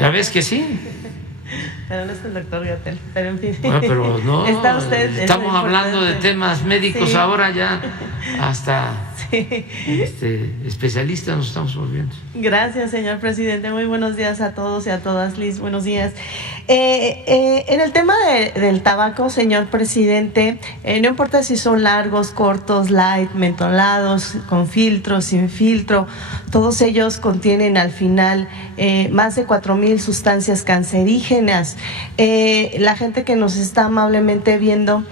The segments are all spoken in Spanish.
Ya ves que sí. Pero no es el doctor Gatell, pero en fin. Bueno, pero no, está usted, estamos hablando de temas médicos, sí. Ahora ya hasta sí. Especialistas nos estamos volviendo. Gracias, señor presidente. Muy buenos días a todos y a todas, Liz. Buenos días. En el tema del tabaco, señor presidente, no importa si son largos, cortos, light, mentolados, con filtro, sin filtro, todos ellos contienen al final más de 4,000 sustancias cancerígenas. La gente que nos está amablemente viendo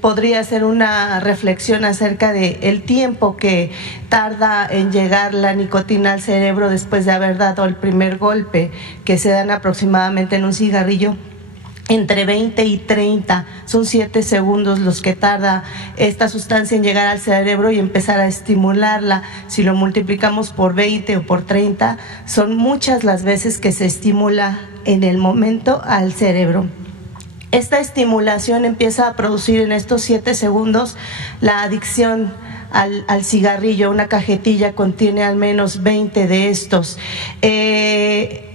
podría hacer una reflexión acerca de el tiempo que tarda en llegar la nicotina al cerebro después de haber dado el primer golpe, que se dan aproximadamente en un cigarrillo entre 20 y 30, son 7 segundos los que tarda esta sustancia en llegar al cerebro y empezar a estimularla. Si lo multiplicamos por 20 o por 30, son muchas las veces que se estimula en el momento al cerebro. Esta estimulación empieza a producir en estos 7 segundos la adicción al cigarrillo. Una cajetilla contiene al menos 20 de estos.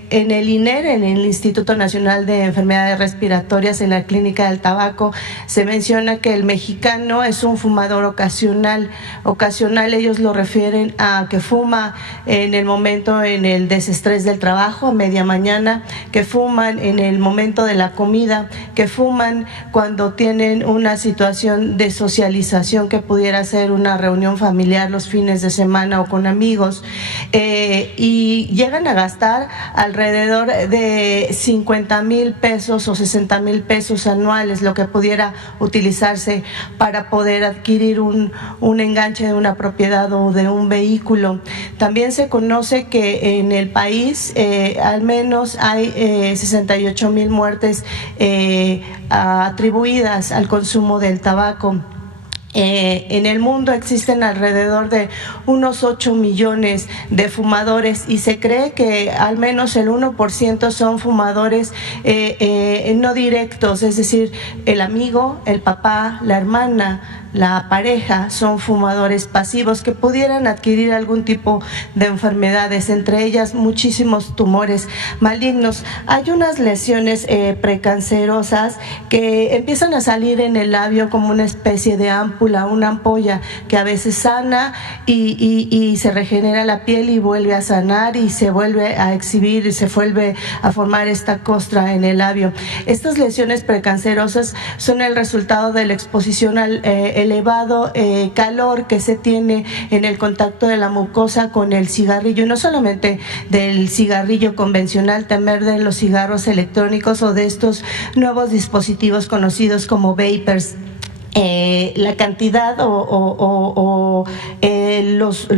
En el INER, en el Instituto Nacional de Enfermedades Respiratorias, en la Clínica del Tabaco, se menciona que el mexicano es un fumador ocasional. Ocasional ellos lo refieren a que fuma en el momento, en el desestrés del trabajo, a media mañana, que fuman en el momento de la comida, que fuman cuando tienen una situación de socialización que pudiera ser una reunión familiar los fines de semana o con amigos, y llegan a gastar alrededor de 50,000 pesos o 60,000 pesos anuales, lo que pudiera utilizarse para poder adquirir un enganche de una propiedad o de un vehículo. También se conoce que en el país al menos hay 68,000 muertes atribuidas al consumo del tabaco. En el mundo existen alrededor de unos 8 millones de fumadores y se cree que al menos el 1% son fumadores no directos, es decir, el amigo, el papá, la hermana, la pareja son fumadores pasivos que pudieran adquirir algún tipo de enfermedades, entre ellas muchísimos tumores malignos. Hay unas lesiones precancerosas que empiezan a salir en el labio como una especie de ámpula, una ampolla que a veces sana y se regenera la piel y vuelve a sanar y se vuelve a exhibir y se vuelve a formar esta costra en el labio. Estas lesiones precancerosas son el resultado de la exposición al elevado calor que se tiene en el contacto de la mucosa con el cigarrillo, y no solamente del cigarrillo convencional, también de los cigarros electrónicos o de estos nuevos dispositivos conocidos como vapers. La cantidad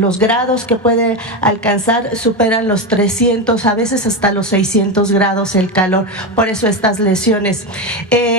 los grados que puede alcanzar superan los 300, a veces hasta los 600 grados el calor, por eso estas lesiones.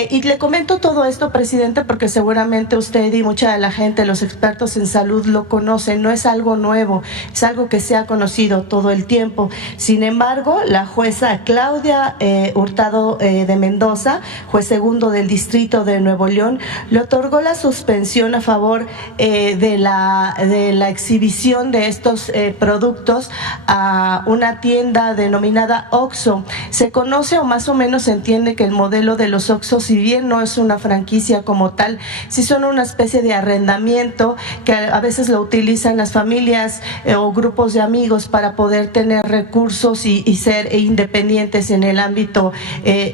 Y le comento todo esto, presidente, porque seguramente usted y mucha de la gente, los expertos en salud lo conocen, no es algo nuevo, es algo que se ha conocido todo el tiempo. Sin embargo, la jueza Claudia Hurtado de Mendoza, juez segundo del Distrito de Nuevo León, le otorgó la suspensión a favor de la exhibición de estos productos a una tienda denominada Oxxo. Se conoce o más o menos se entiende que el modelo de los Oxxo, si bien no es una franquicia como tal, sí son una especie de arrendamiento que a veces lo utilizan las familias o grupos de amigos para poder tener recursos y ser independientes en el ámbito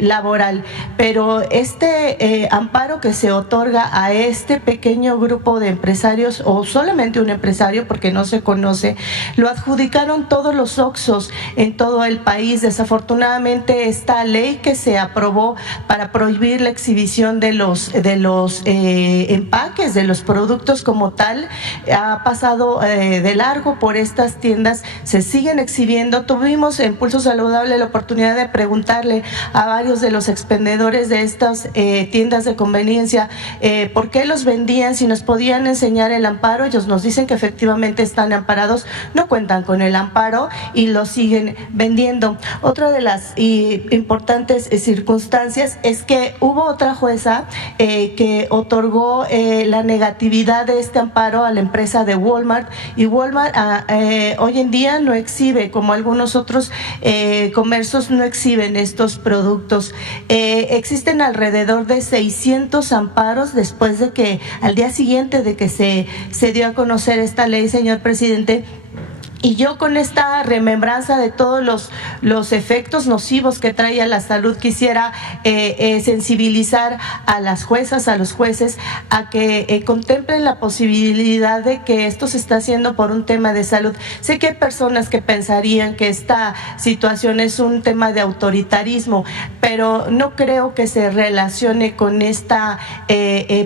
laboral. Pero este amparo que se otorga a este pequeño grupo de empresarios, o solamente un empresario porque no se conoce, lo adjudicaron todos los Oxxos en todo el país. Desafortunadamente esta ley que se aprobó para prohibir la exhibición de los empaques de los productos como tal ha pasado de largo por estas tiendas, se siguen exhibiendo. Tuvimos en Pulso Saludable la oportunidad de preguntarle a varios de los expendedores de estas tiendas de conveniencia por qué los vendían, si nos podían enseñar el amparo. Ellos nos dicen que efectivamente están amparados, no cuentan con el amparo y lo siguen vendiendo. Otra de las importantes circunstancias es que hubo otra jueza que otorgó la negatividad de este amparo a la empresa de Walmart, y Walmart hoy en día no exhibe, como algunos otros comercios no exhiben estos productos. Existen alrededor de 600 amparos después de que, al día siguiente de que se dio a conocer esta ley, señor presidente. Y yo, con esta remembranza de todos los efectos nocivos que trae a la salud, quisiera sensibilizar a las juezas, a los jueces, a que contemplen la posibilidad de que esto se está haciendo por un tema de salud. Sé que hay personas que pensarían que esta situación es un tema de autoritarismo, pero no creo que se relacione con esta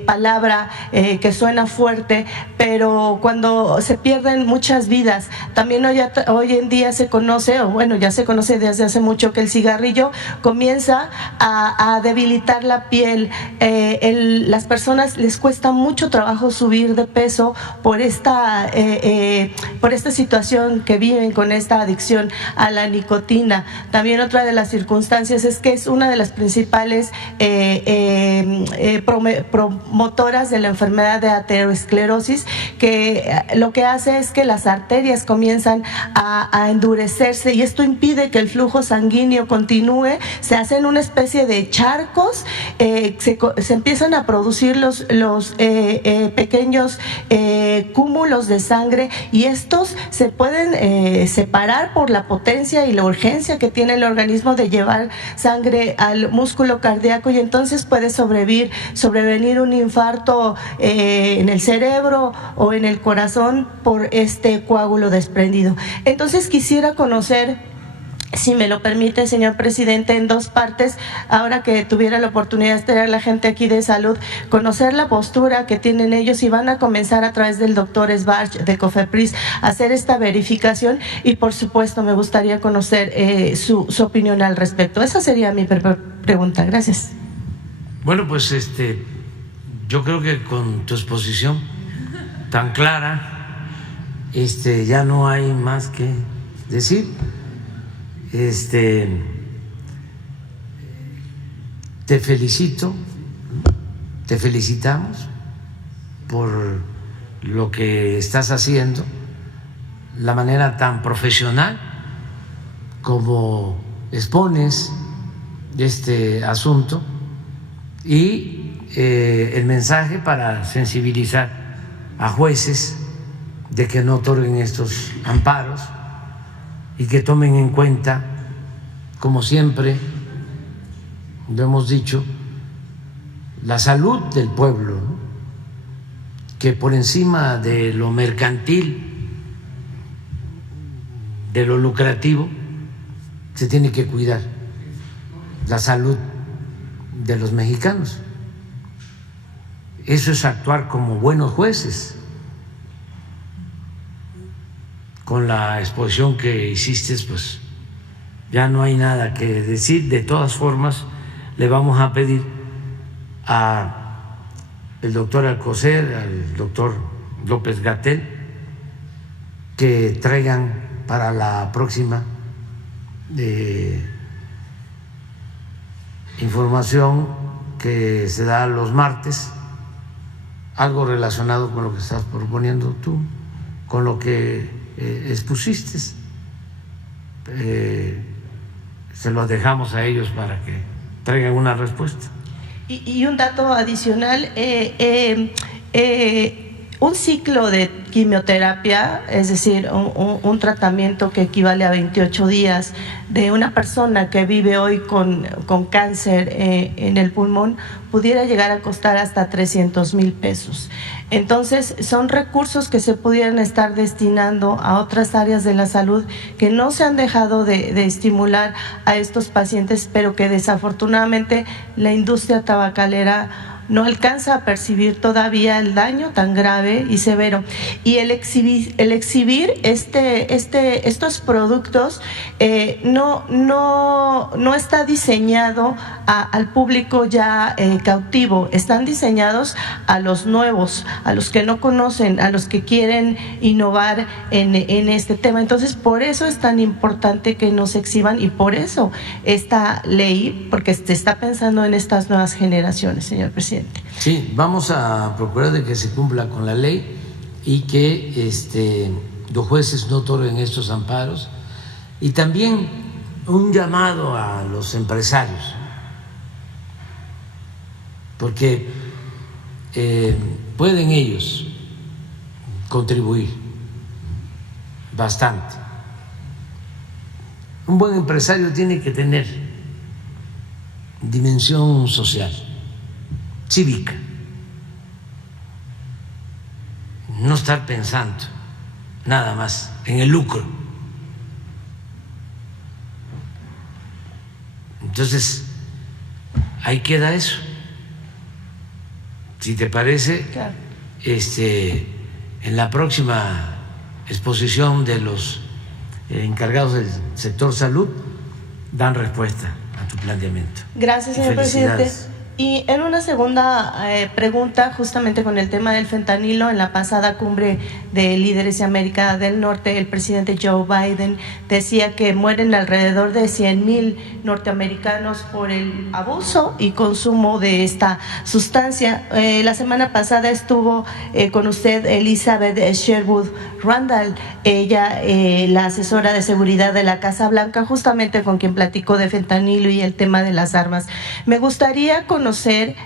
palabra que suena fuerte, pero cuando se pierden muchas vidas. También hoy en día se conoce, o bueno, ya se conoce desde hace mucho, que el cigarrillo comienza a debilitar la piel. Las personas les cuesta mucho trabajo subir de peso por esta situación que viven con esta adicción a la nicotina. También otra de las circunstancias es que es una de las principales promotoras de la enfermedad de aterosclerosis, que lo que hace es que las arterias comienzan a endurecerse, y esto impide que el flujo sanguíneo continúe. Se hacen una especie de charcos, se empiezan a producir los pequeños cúmulos de sangre, y estos se pueden separar por la potencia y la urgencia que tiene el organismo de llevar sangre al músculo cardíaco, y entonces puede sobrevenir un infarto en el cerebro o en el corazón por este coágulo desprendido. Entonces quisiera conocer, si me lo permite, señor presidente, en dos partes, ahora que tuviera la oportunidad de tener a la gente aquí de salud, conocer la postura que tienen ellos, y van a comenzar a través del doctor Sbarch de COFEPRIS a hacer esta verificación, y por supuesto me gustaría conocer su opinión al respecto. Esa sería mi pregunta. Gracias. Bueno, pues yo creo que con tu exposición tan clara, ya no hay más que decir. Te felicito, te felicitamos por lo que estás haciendo, la manera tan profesional como expones este asunto, y el mensaje para sensibilizar a jueces de que no otorguen estos amparos y que tomen en cuenta, como siempre lo hemos dicho, la salud del pueblo, ¿no? Que por encima de lo mercantil, de lo lucrativo, se tiene que cuidar la salud de los mexicanos. Eso es actuar como buenos jueces. Con la exposición que hiciste, pues ya no hay nada que decir. De todas formas, le vamos a pedir al doctor Alcocer, al doctor López-Gatell, que traigan para la próxima información que se da los martes, algo relacionado con lo que estás proponiendo tú, con lo que expusiste. Se los dejamos a ellos para que traigan una respuesta. Y un dato adicional, un ciclo de quimioterapia, es decir, un tratamiento que equivale a 28 días de una persona que vive hoy con cáncer en el pulmón, pudiera llegar a costar hasta 300,000 pesos. Entonces, son recursos que se pudieran estar destinando a otras áreas de la salud que no se han dejado de estimular a estos pacientes, pero que desafortunadamente la industria tabacalera no alcanza a percibir todavía el daño tan grave y severo. Y el exhibir estos productos no está diseñado al público ya cautivo, están diseñados a los nuevos, a los que no conocen, a los que quieren innovar en este tema. Entonces, por eso es tan importante que nos exhiban y por eso esta ley, porque se está pensando en estas nuevas generaciones, señor presidente. Sí, vamos a procurar de que se cumpla con la ley y que los jueces no otorguen estos amparos, y también un llamado a los empresarios, porque pueden ellos contribuir bastante. Un buen empresario tiene que tener dimensión social, cívica, no estar pensando nada más en el lucro. Entonces, ahí queda eso. Si te parece, claro, en la próxima exposición de los encargados del sector salud dan respuesta a tu planteamiento. Gracias, señor presidente. Y en una segunda pregunta, justamente con el tema del fentanilo, en la pasada cumbre de líderes de América del Norte, el presidente Joe Biden decía que mueren alrededor de 100,000 norteamericanos por el abuso y consumo de esta sustancia. La semana pasada estuvo con usted Elizabeth Sherwood Randall, ella la asesora de seguridad de la Casa Blanca, justamente con quien platicó de fentanilo y el tema de las armas. Me gustaría conocer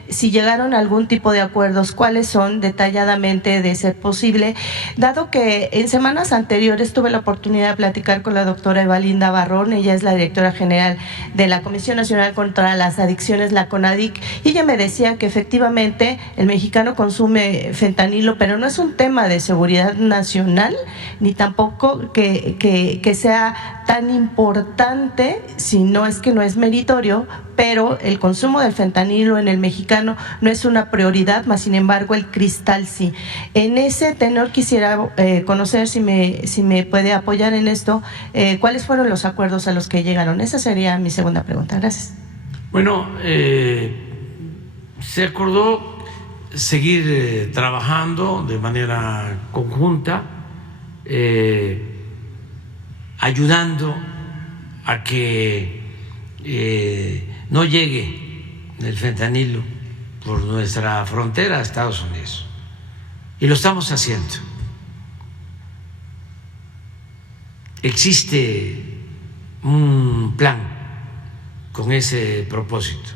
si llegaron a algún tipo de acuerdos, cuáles son detalladamente, de ser posible, dado que en semanas anteriores tuve la oportunidad de platicar con la doctora Evalinda Barrón. Ella es la directora general de la Comisión Nacional contra las Adicciones, la CONADIC, y ella me decía que efectivamente el mexicano consume fentanilo, pero no es un tema de seguridad nacional, ni tampoco que sea tan importante, si no es que no es meritorio, pero el consumo del fentanilo en el mexicano no es una prioridad, más sin embargo el cristal sí. En ese tenor quisiera conocer, si me puede apoyar en esto, cuáles fueron los acuerdos a los que llegaron. Esa sería mi segunda pregunta. Gracias. Bueno, se acordó seguir trabajando de manera conjunta, ayudando a que no llegue el fentanilo por nuestra frontera a Estados Unidos. Y lo estamos haciendo. Existe un plan con ese propósito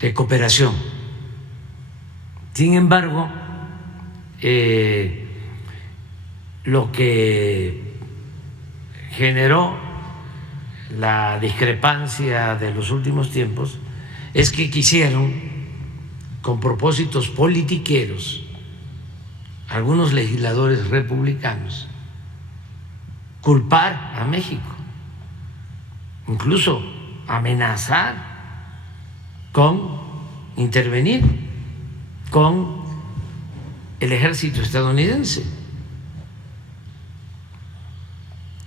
de cooperación. Sin embargo, lo que generó la discrepancia de los últimos tiempos es que quisieron, con propósitos politiqueros, algunos legisladores republicanos, culpar a México, incluso amenazar con intervenir con el ejército estadounidense.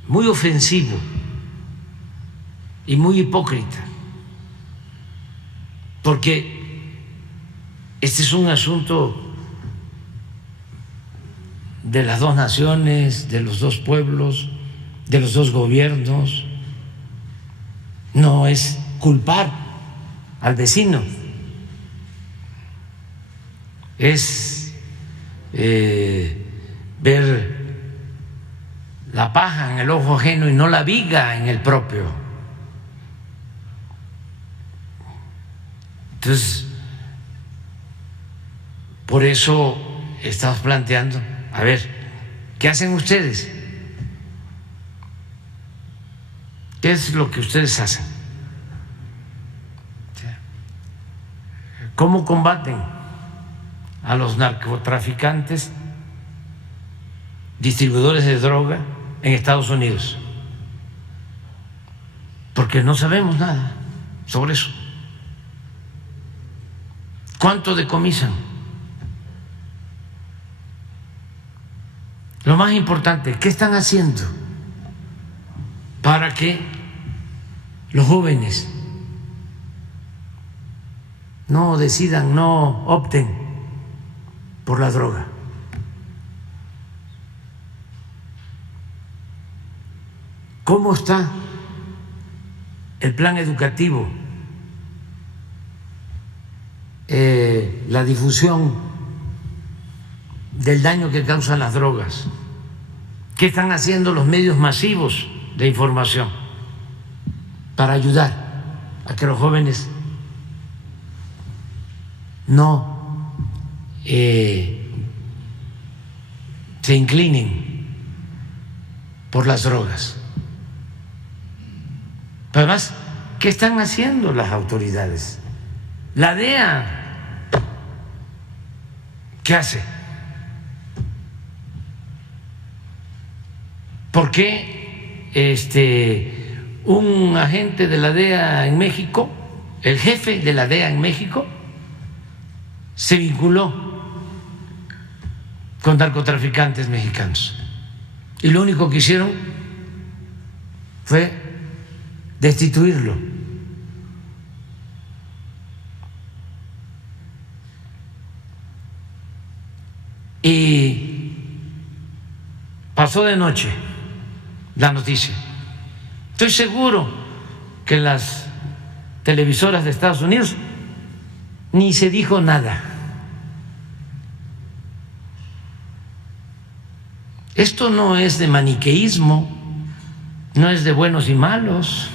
Muy ofensivo y muy hipócrita, porque este es un asunto de las dos naciones, de los dos pueblos, de los dos gobiernos. No es culpar al vecino, es ver la paja en el ojo ajeno y no la viga en el propio. Entonces, por eso estamos planteando, a ver, ¿qué hacen ustedes? ¿Qué es lo que ustedes hacen? ¿Cómo combaten a los narcotraficantes, distribuidores de droga en Estados Unidos? Porque no sabemos nada sobre eso. ¿Cuánto decomisan? Lo más importante, ¿qué están haciendo para que los jóvenes no decidan, no opten por la droga? ¿Cómo está el plan educativo? La difusión del daño que causan las drogas. ¿Qué están haciendo los medios masivos de información para ayudar a que los jóvenes no se inclinen por las drogas? Además, ¿qué están haciendo las autoridades? La DEA, ¿qué hace? ¿Por qué un agente de la DEA en México, el jefe de la DEA en México, se vinculó con narcotraficantes mexicanos? Y lo único que hicieron fue destituirlo. Y pasó de noche la noticia. Estoy seguro que en las televisoras de Estados Unidos ni se dijo nada. Esto no es de maniqueísmo, no es de buenos y malos.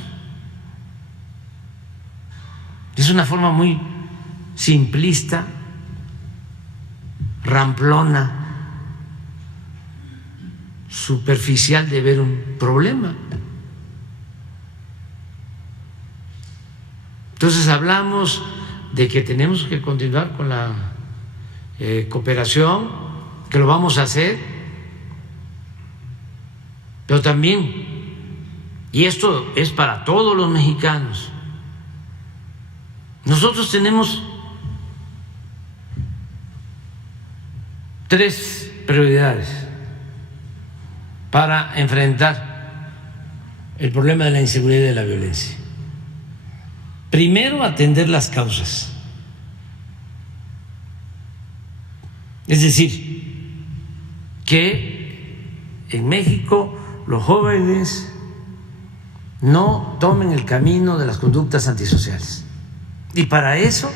Es una forma muy simplista, ramplona, superficial de ver un problema. Entonces hablamos de que tenemos que continuar con la cooperación, que lo vamos a hacer, pero también, y esto es para todos los mexicanos, nosotros tenemos 3 prioridades para enfrentar el problema de la inseguridad y de la violencia. Primero, atender las causas. Es decir, que en México los jóvenes no tomen el camino de las conductas antisociales. Y para eso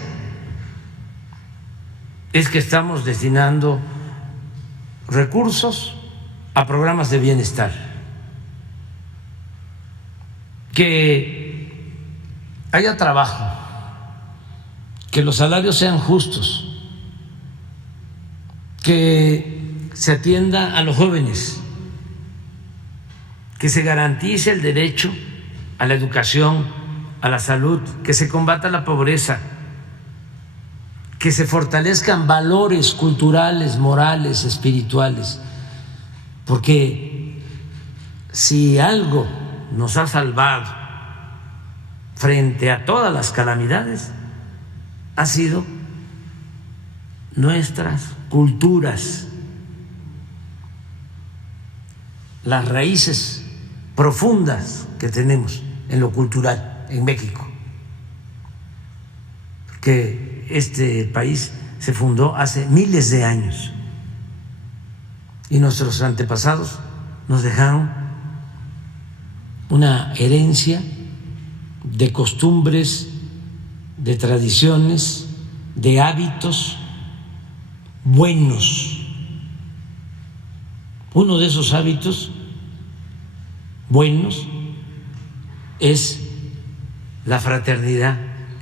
es que estamos destinando recursos a programas de bienestar, que haya trabajo, que los salarios sean justos, que se atienda a los jóvenes, que se garantice el derecho a la educación, a la salud, que se combata la pobreza, que se fortalezcan valores culturales, morales, espirituales, porque si algo nos ha salvado frente a todas las calamidades ha sido nuestras culturas, las raíces profundas que tenemos en lo cultural en México, que este país se fundó hace miles de años y nuestros antepasados nos dejaron una herencia de costumbres, de tradiciones, de hábitos buenos. Uno de esos hábitos buenos es la fraternidad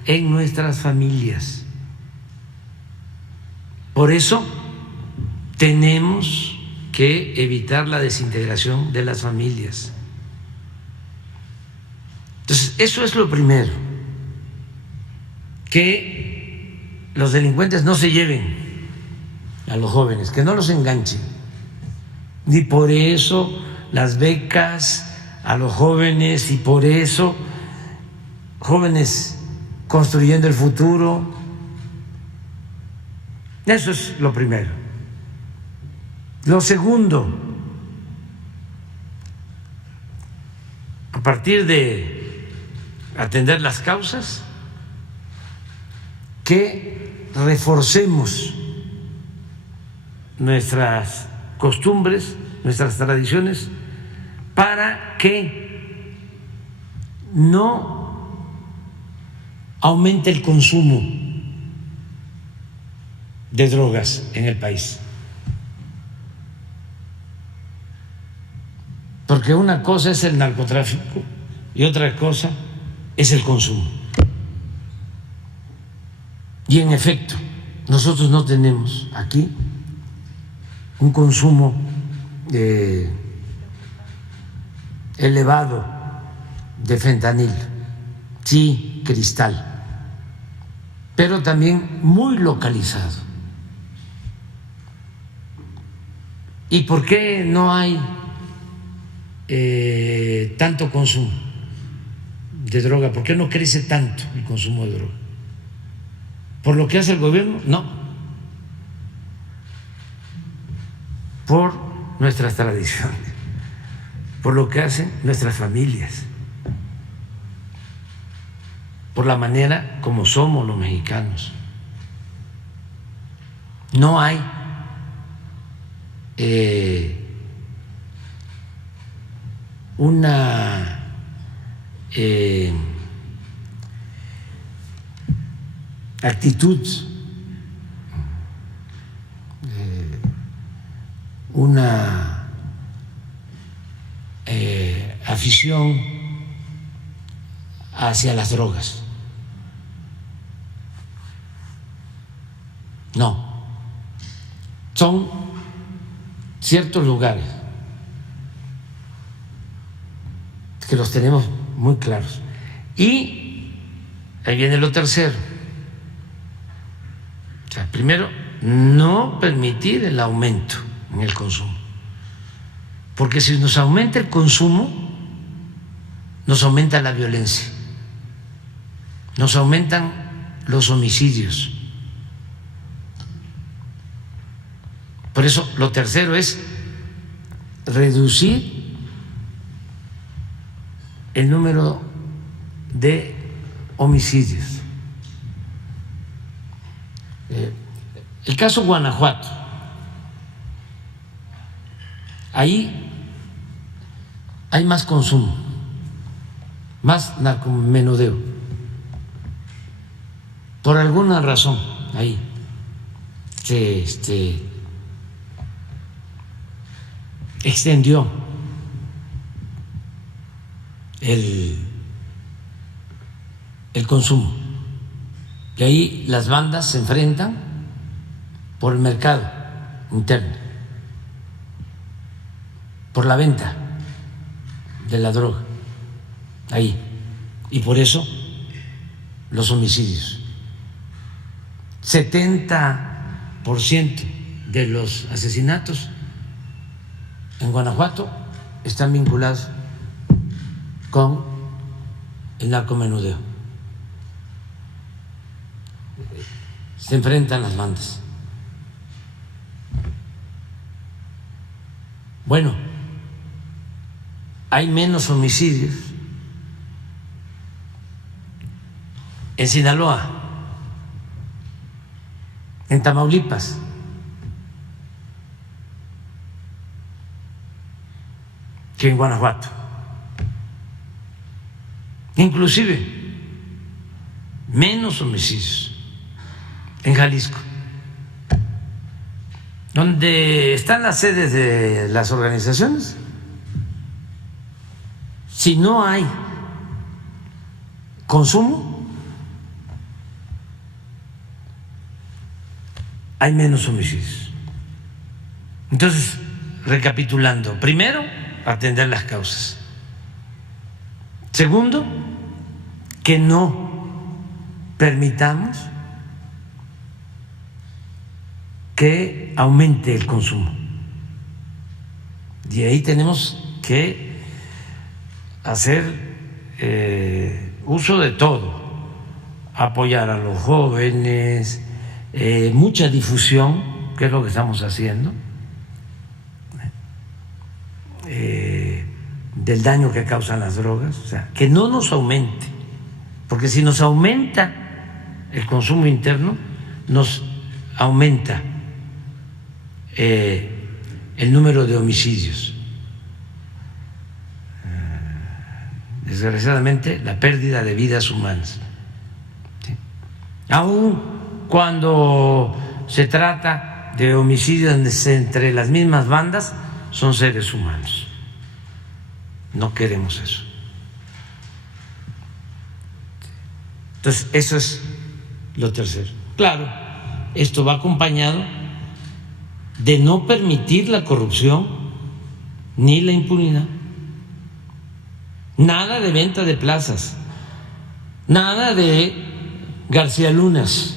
en nuestras familias. Por eso tenemos que evitar la desintegración de las familias. Entonces, eso es lo primero, que los delincuentes no se lleven a los jóvenes, que no los enganchen. Y por eso las becas a los jóvenes, y por eso Jóvenes Construyendo el Futuro, Eso es lo primero. Lo segundo, a partir de atender las causas, que reforcemos nuestras costumbres, nuestras tradiciones, para que no aumente el consumo de drogas en el país. Porque una cosa es el narcotráfico y otra cosa es el consumo. Y en efecto, nosotros no tenemos aquí un consumo elevado de fentanil, sí, cristal, pero también muy localizado. ¿Y por qué no hay tanto consumo de droga? ¿Por qué no crece tanto el consumo de droga? ¿Por lo que hace el gobierno? No. Por nuestras tradiciones, por lo que hacen nuestras familias, por la manera como somos los mexicanos. No hay una actitud, una afición hacia las drogas. No, son ciertos lugares que los tenemos muy claros. Y ahí viene lo tercero. O sea, primero, no permitir el aumento en el consumo. Porque si nos aumenta el consumo, nos aumenta la violencia, nos aumentan los homicidios. Por eso, lo tercero es reducir el número de homicidios. El caso Guanajuato, ahí hay más consumo, más narcomenudeo. Por alguna razón, ahí se extendió el consumo. Y ahí las bandas se enfrentan por el mercado interno, por la venta de la droga, ahí. Y por eso los homicidios. 70% de los asesinatos en Guanajuato están vinculados con el narcomenudeo. Se enfrentan las bandas. Bueno, hay menos homicidios en Sinaloa, en Tamaulipas, que en Guanajuato. Inclusive menos homicidios en Jalisco, donde están las sedes de las organizaciones. Si no hay consumo, hay menos homicidios. Entonces, recapitulando, primero, atender las causas. Segundo, que no permitamos que aumente el consumo. Y ahí tenemos que hacer uso de todo, apoyar a los jóvenes, mucha difusión, que es lo que estamos haciendo, del daño que causan las drogas, o sea, que no nos aumente, porque si nos aumenta el consumo interno, nos aumenta el número de homicidios. Desgraciadamente, la pérdida de vidas humanas. ¿Sí? Aún cuando se trata de homicidios entre las mismas bandas, son seres humanos. No queremos eso. Entonces, eso es lo tercero. Claro, esto va acompañado de no permitir la corrupción ni la impunidad. Nada de venta de plazas, nada de García Lunas.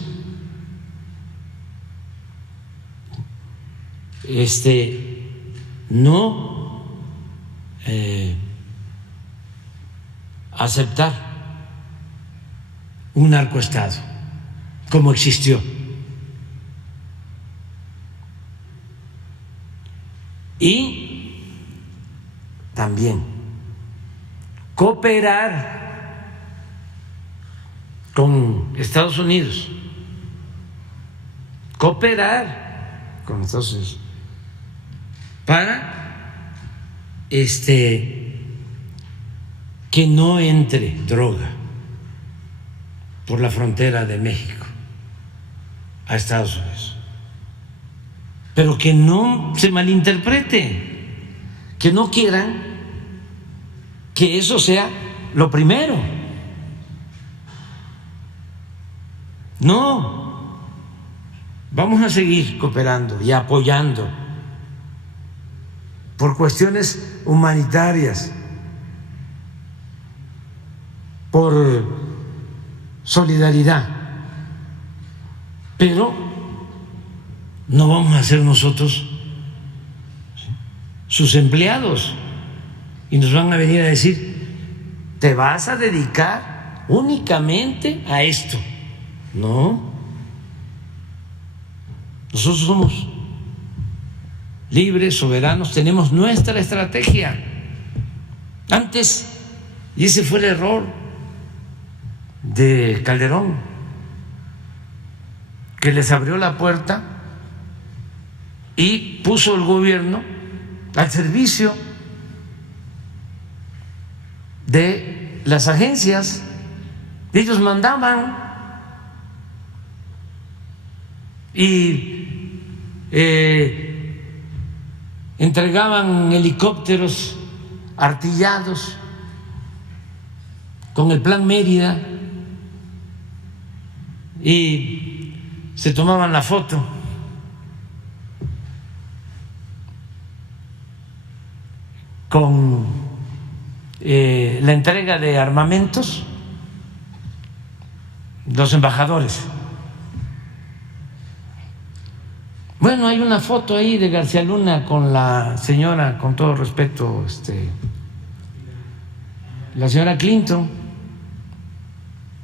No aceptar un narcoestado como existió. Y también cooperar con Estados Unidos, para que no entre droga por la frontera de México a Estados Unidos, pero que no se malinterprete, que no quieran que eso sea lo primero. No, vamos a seguir cooperando y apoyando por cuestiones humanitarias, por solidaridad, pero no vamos a ser nosotros sus empleados y nos van a venir a decir: te vas a dedicar únicamente a esto. No, nosotros somos libres, soberanos, tenemos nuestra estrategia. Antes, y ese fue el error de Calderón, que les abrió la puerta y puso el gobierno al servicio de las agencias. Ellos mandaban y entregaban helicópteros artillados con el Plan Mérida y se tomaban la foto con la entrega de armamentos, los embajadores. Bueno, hay una foto ahí de García Luna con la señora, con todo respeto, la señora Clinton,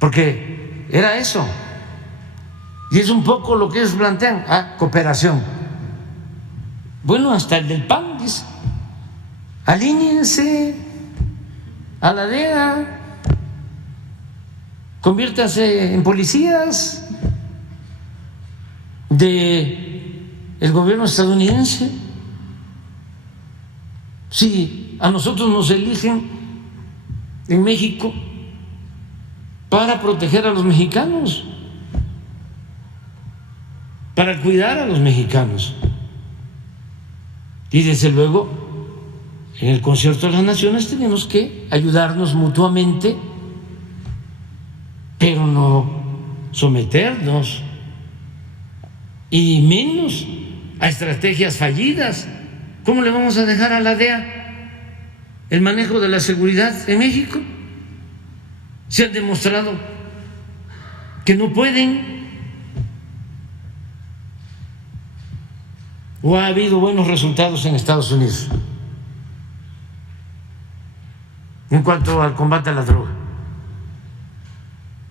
porque era eso. Y es un poco lo que ellos plantean: cooperación. Bueno, hasta el del PAN dice: alíñense a la DEA, conviértanse en policías de el gobierno estadounidense. Si a nosotros nos eligen en México para proteger a los mexicanos, para cuidar a los mexicanos, y desde luego en el Concierto de las Naciones tenemos que ayudarnos mutuamente, pero no someternos, y menos a estrategias fallidas. ¿Cómo le vamos a dejar a la DEA el manejo de la seguridad en México? Se han demostrado que no pueden, o ha habido buenos resultados en Estados Unidos en cuanto al combate a la droga.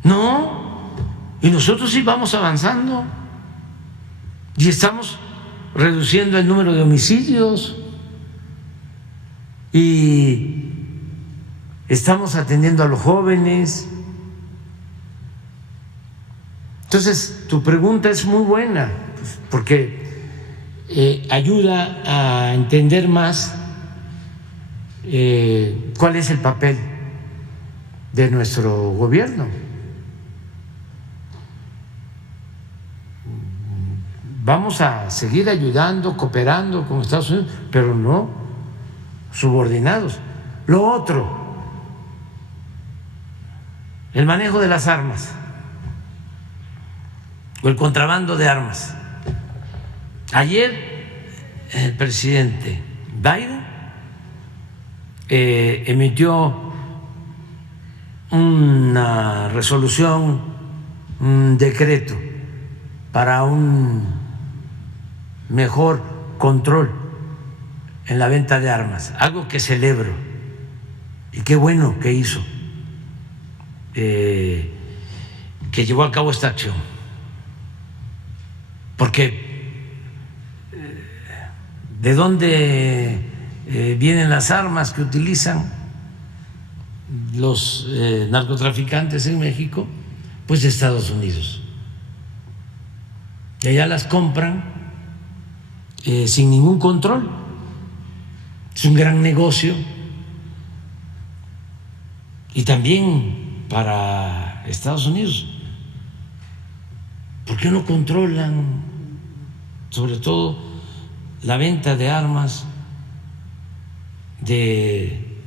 No, y nosotros sí vamos avanzando. Y estamos reduciendo el número de homicidios y estamos atendiendo a los jóvenes. Entonces, tu pregunta es muy buena, porque ayuda a entender más cuál es el papel de nuestro gobierno. Vamos a seguir ayudando, cooperando con Estados Unidos, pero no subordinados. Lo otro, el manejo de las armas o el contrabando de armas. Ayer el presidente Biden emitió una resolución, un decreto para un mejor control en la venta de armas, algo que celebro y qué bueno que hizo, que llevó a cabo esta acción, porque ¿de dónde vienen las armas que utilizan los narcotraficantes en México? Pues de Estados Unidos. Y allá las compran sin ningún control. Es un gran negocio. Y también para Estados Unidos. ¿Por qué no controlan, sobre todo, la venta de armas de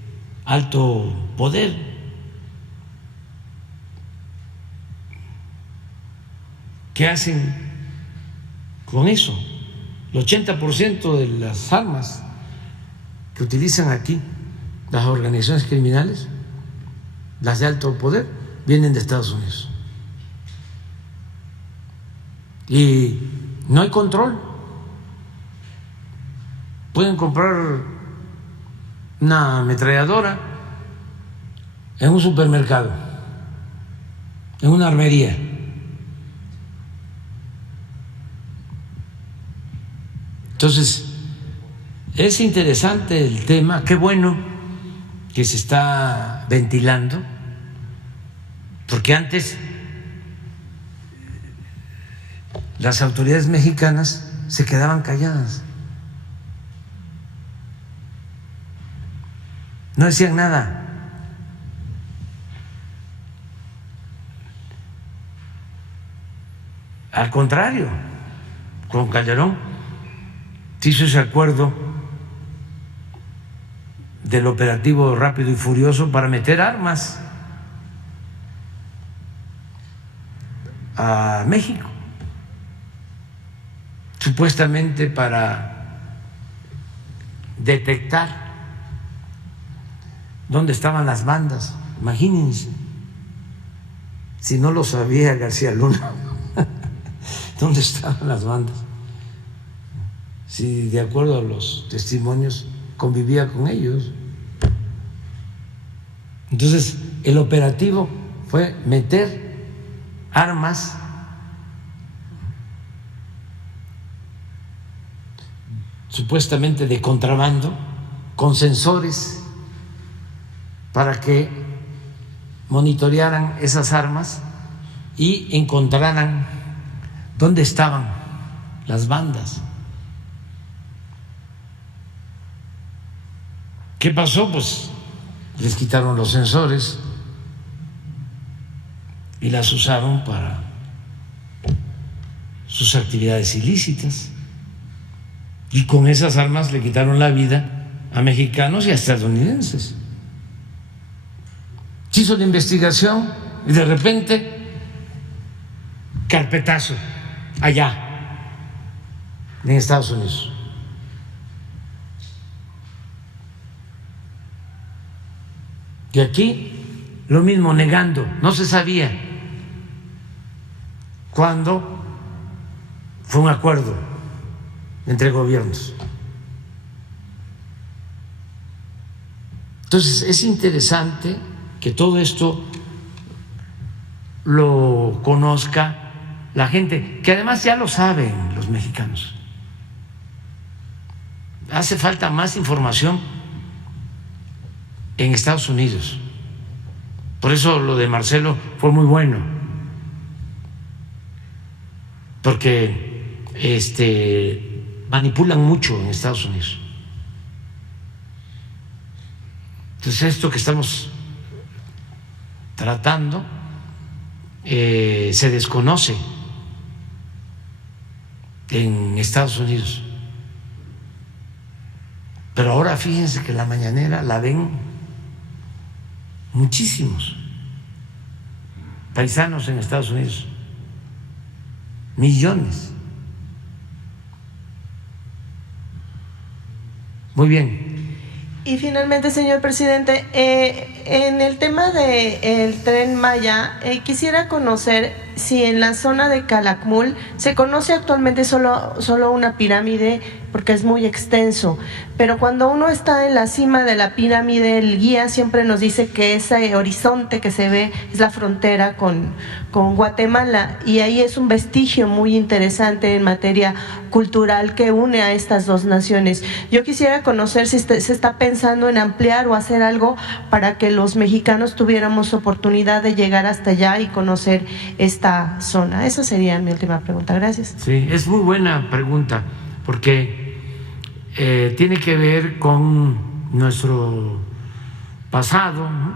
alto poder? ¿Qué hacen con eso? El 80% de las armas que utilizan aquí las organizaciones criminales, las de alto poder, vienen de Estados Unidos. Y no hay control. Pueden comprar una ametralladora en un supermercado, en una armería. Entonces, es interesante el tema, qué bueno que se está ventilando, porque antes las autoridades mexicanas se quedaban calladas, no decían nada. Al contrario, con Calderón se hizo ese acuerdo del operativo Rápido y Furioso para meter armas a México, supuestamente para detectar dónde estaban las bandas. Imagínense, si no lo sabía García Luna, dónde estaban las bandas, si de acuerdo a los testimonios convivía con ellos. Entonces, el operativo fue meter armas supuestamente de contrabando con sensores para que monitorearan esas armas y encontraran dónde estaban las bandas. ¿Qué pasó? Pues les quitaron los sensores y las usaron para sus actividades ilícitas. Y con esas armas le quitaron la vida a mexicanos y a estadounidenses. Se hizo la investigación y de repente, carpetazo allá en Estados Unidos. Y aquí lo mismo, negando, no se sabía cuándo fue un acuerdo entre gobiernos. Entonces es interesante que todo esto lo conozca la gente, que además ya lo saben los mexicanos. Hace falta más información en Estados Unidos. Por eso lo de Marcelo fue muy bueno, porque manipulan mucho en Estados Unidos. Entonces esto que estamos tratando se desconoce en Estados Unidos. Pero ahora fíjense que la mañanera la ven muchísimos paisanos en Estados Unidos, millones. Muy bien. Y finalmente, señor presidente, en el tema del Tren Maya, quisiera conocer si en la zona de Calakmul se conoce actualmente solo una pirámide, porque es muy extenso, pero cuando uno está en la cima de la pirámide, el guía siempre nos dice que ese horizonte que se ve es la frontera con Guatemala, y ahí es un vestigio muy interesante en materia cultural que une a estas dos naciones. Yo quisiera conocer si se está pensando en ampliar o hacer algo para que los mexicanos tuviéramos oportunidad de llegar hasta allá y conocer esta zona. Esa sería mi última pregunta. Gracias. Sí, es muy buena pregunta, porque tiene que ver con nuestro pasado, ¿no?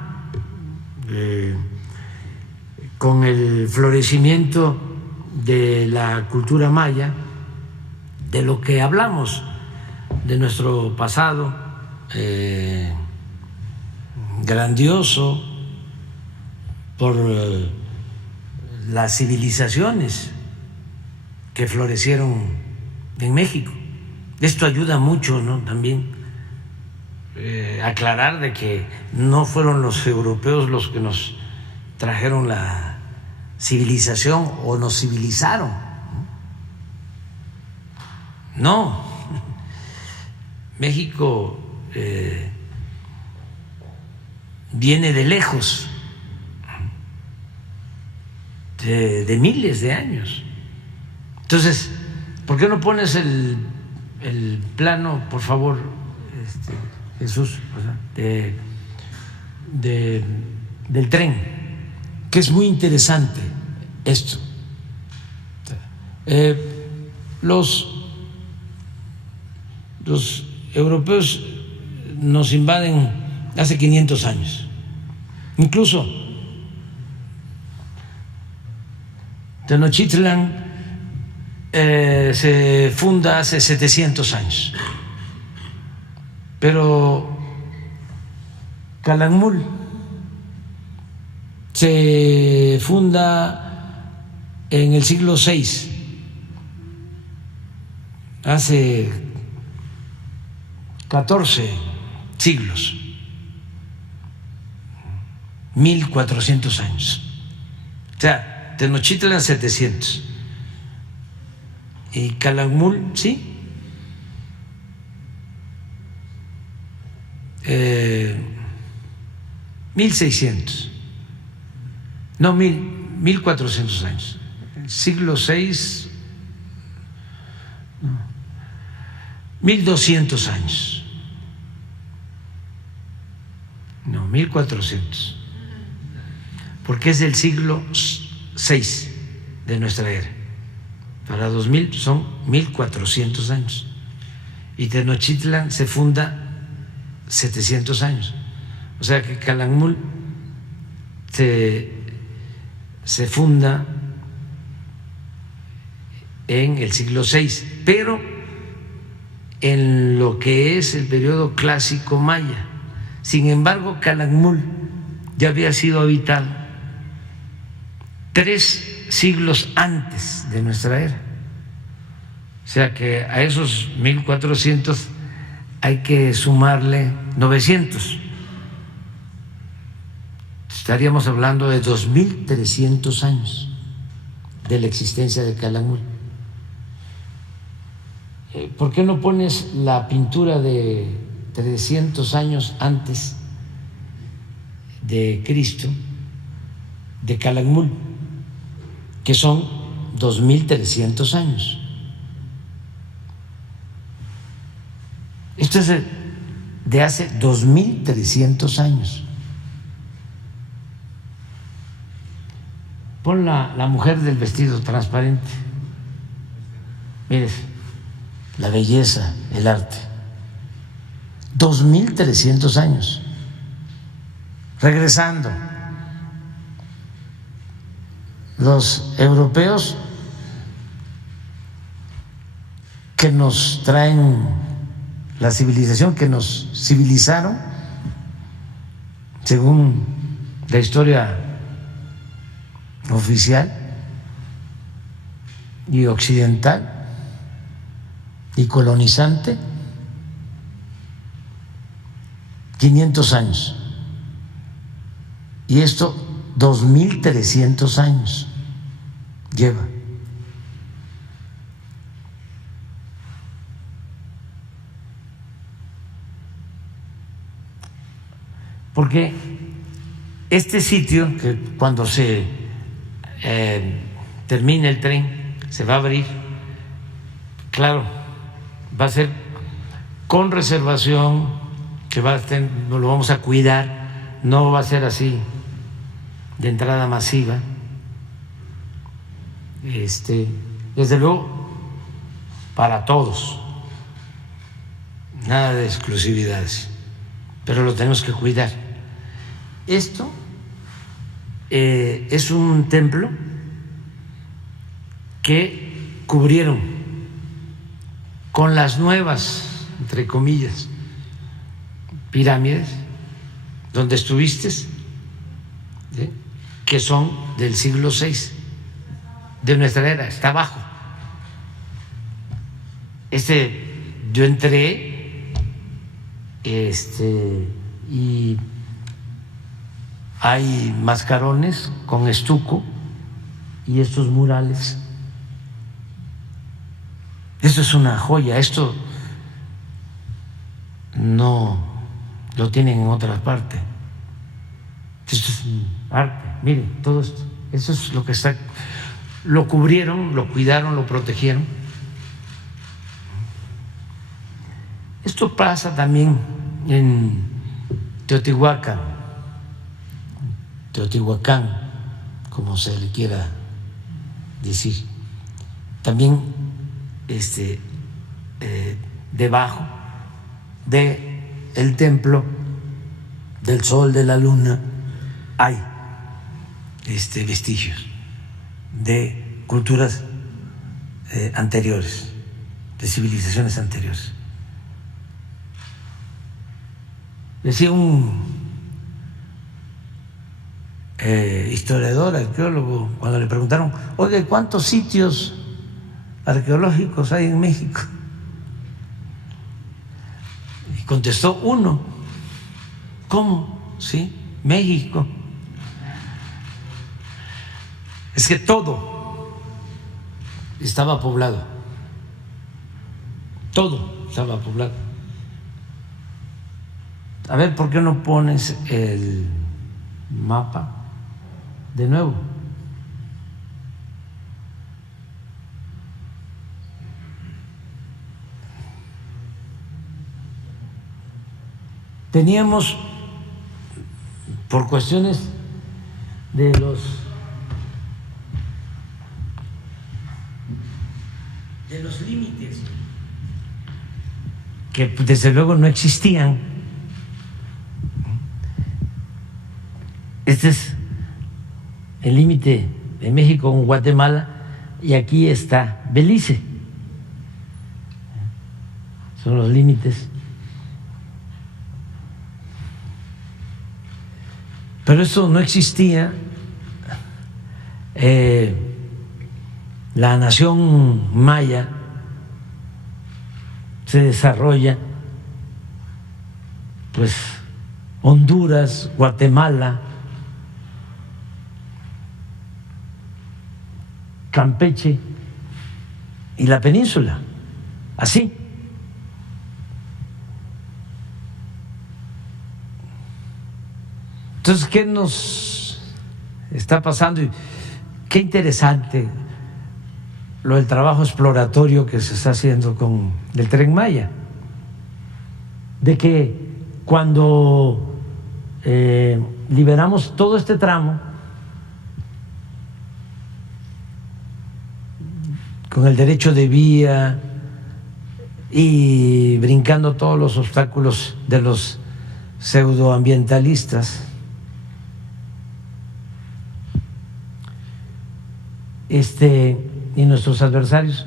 Con el florecimiento de la cultura maya, de lo que hablamos, de nuestro pasado grandioso por las civilizaciones que florecieron en México. Esto ayuda mucho, ¿no? También aclarar de que no fueron los europeos los que nos trajeron la civilización o nos civilizaron. No, México viene de lejos, de miles de años. Entonces, ¿por qué no pones el plano, por favor, Jesús, del tren, que es muy interesante esto? Los europeos nos invaden hace 500 años, incluso Tenochtitlan se funda hace 700 años, pero Calakmul se funda en el siglo VI, hace 14 siglos, 1400 años. O sea, Tenochtitlan 700 y Calakmul, sí, 1600, no, 1400 años, siglo VI, 1200 años, no, 1400, porque es del siglo VI de nuestra era. Para 2000 son 1400 años. Y Tenochtitlan se funda 700 años. O sea que Calakmul se funda en el siglo VI, pero en lo que es el periodo clásico maya. Sin embargo, Calakmul ya había sido habitado 3 siglos antes de nuestra era. O sea que a esos 1400 hay que sumarle 900. Estaríamos hablando de 2300 años de la existencia de Calakmul. ¿Por qué no pones la pintura de 300 años antes de Cristo de Calakmul, que son 2.300 años. Esto es de hace 2.300 años. Pon la mujer del vestido transparente. Mires, la belleza, el arte. 2.300 años. Regresando, los europeos que nos traen la civilización, que nos civilizaron, según la historia oficial y occidental y colonizante, 500 años. Y esto 2.300 años lleva. Porque este sitio, que cuando se termine el tren se va a abrir, claro, va a ser con reservación, que nos lo vamos a cuidar, no va a ser así de entrada masiva. Desde luego, para todos, nada de exclusividades, pero lo tenemos que cuidar. Esto es un templo que cubrieron con las nuevas, entre comillas, pirámides donde estuviste, ¿sí?, que son del siglo VI de nuestra era, está abajo. Yo entré y hay mascarones con estuco y estos murales. Esto es una joya, esto no lo tienen en otras partes. Esto es arte, miren, todo esto, eso es lo que está, lo cubrieron, lo cuidaron, lo protegieron. Esto pasa también en Teotihuacán, como se le quiera decir. También debajo del templo del sol, de la luna, hay vestigios de culturas anteriores, de civilizaciones anteriores. Decía un historiador, arqueólogo, cuando le preguntaron: oye, ¿cuántos sitios arqueológicos hay en México? Y contestó: uno. ¿Cómo? Sí, México. Es que todo estaba poblado, todo estaba poblado. A ver, ¿por qué no pones el mapa de nuevo? Teníamos, por cuestiones de los límites, que desde luego no existían. Este es el límite de México con Guatemala y aquí está Belice. Son los límites. Pero eso no existía. La nación maya se desarrolla, pues, Honduras, Guatemala, Campeche y la península, así. Entonces, ¿qué nos está pasando? Qué interesante lo del trabajo exploratorio que se está haciendo con el Tren Maya, de que cuando liberamos todo este tramo con el derecho de vía y brincando todos los obstáculos de los pseudoambientalistas, y nuestros adversarios.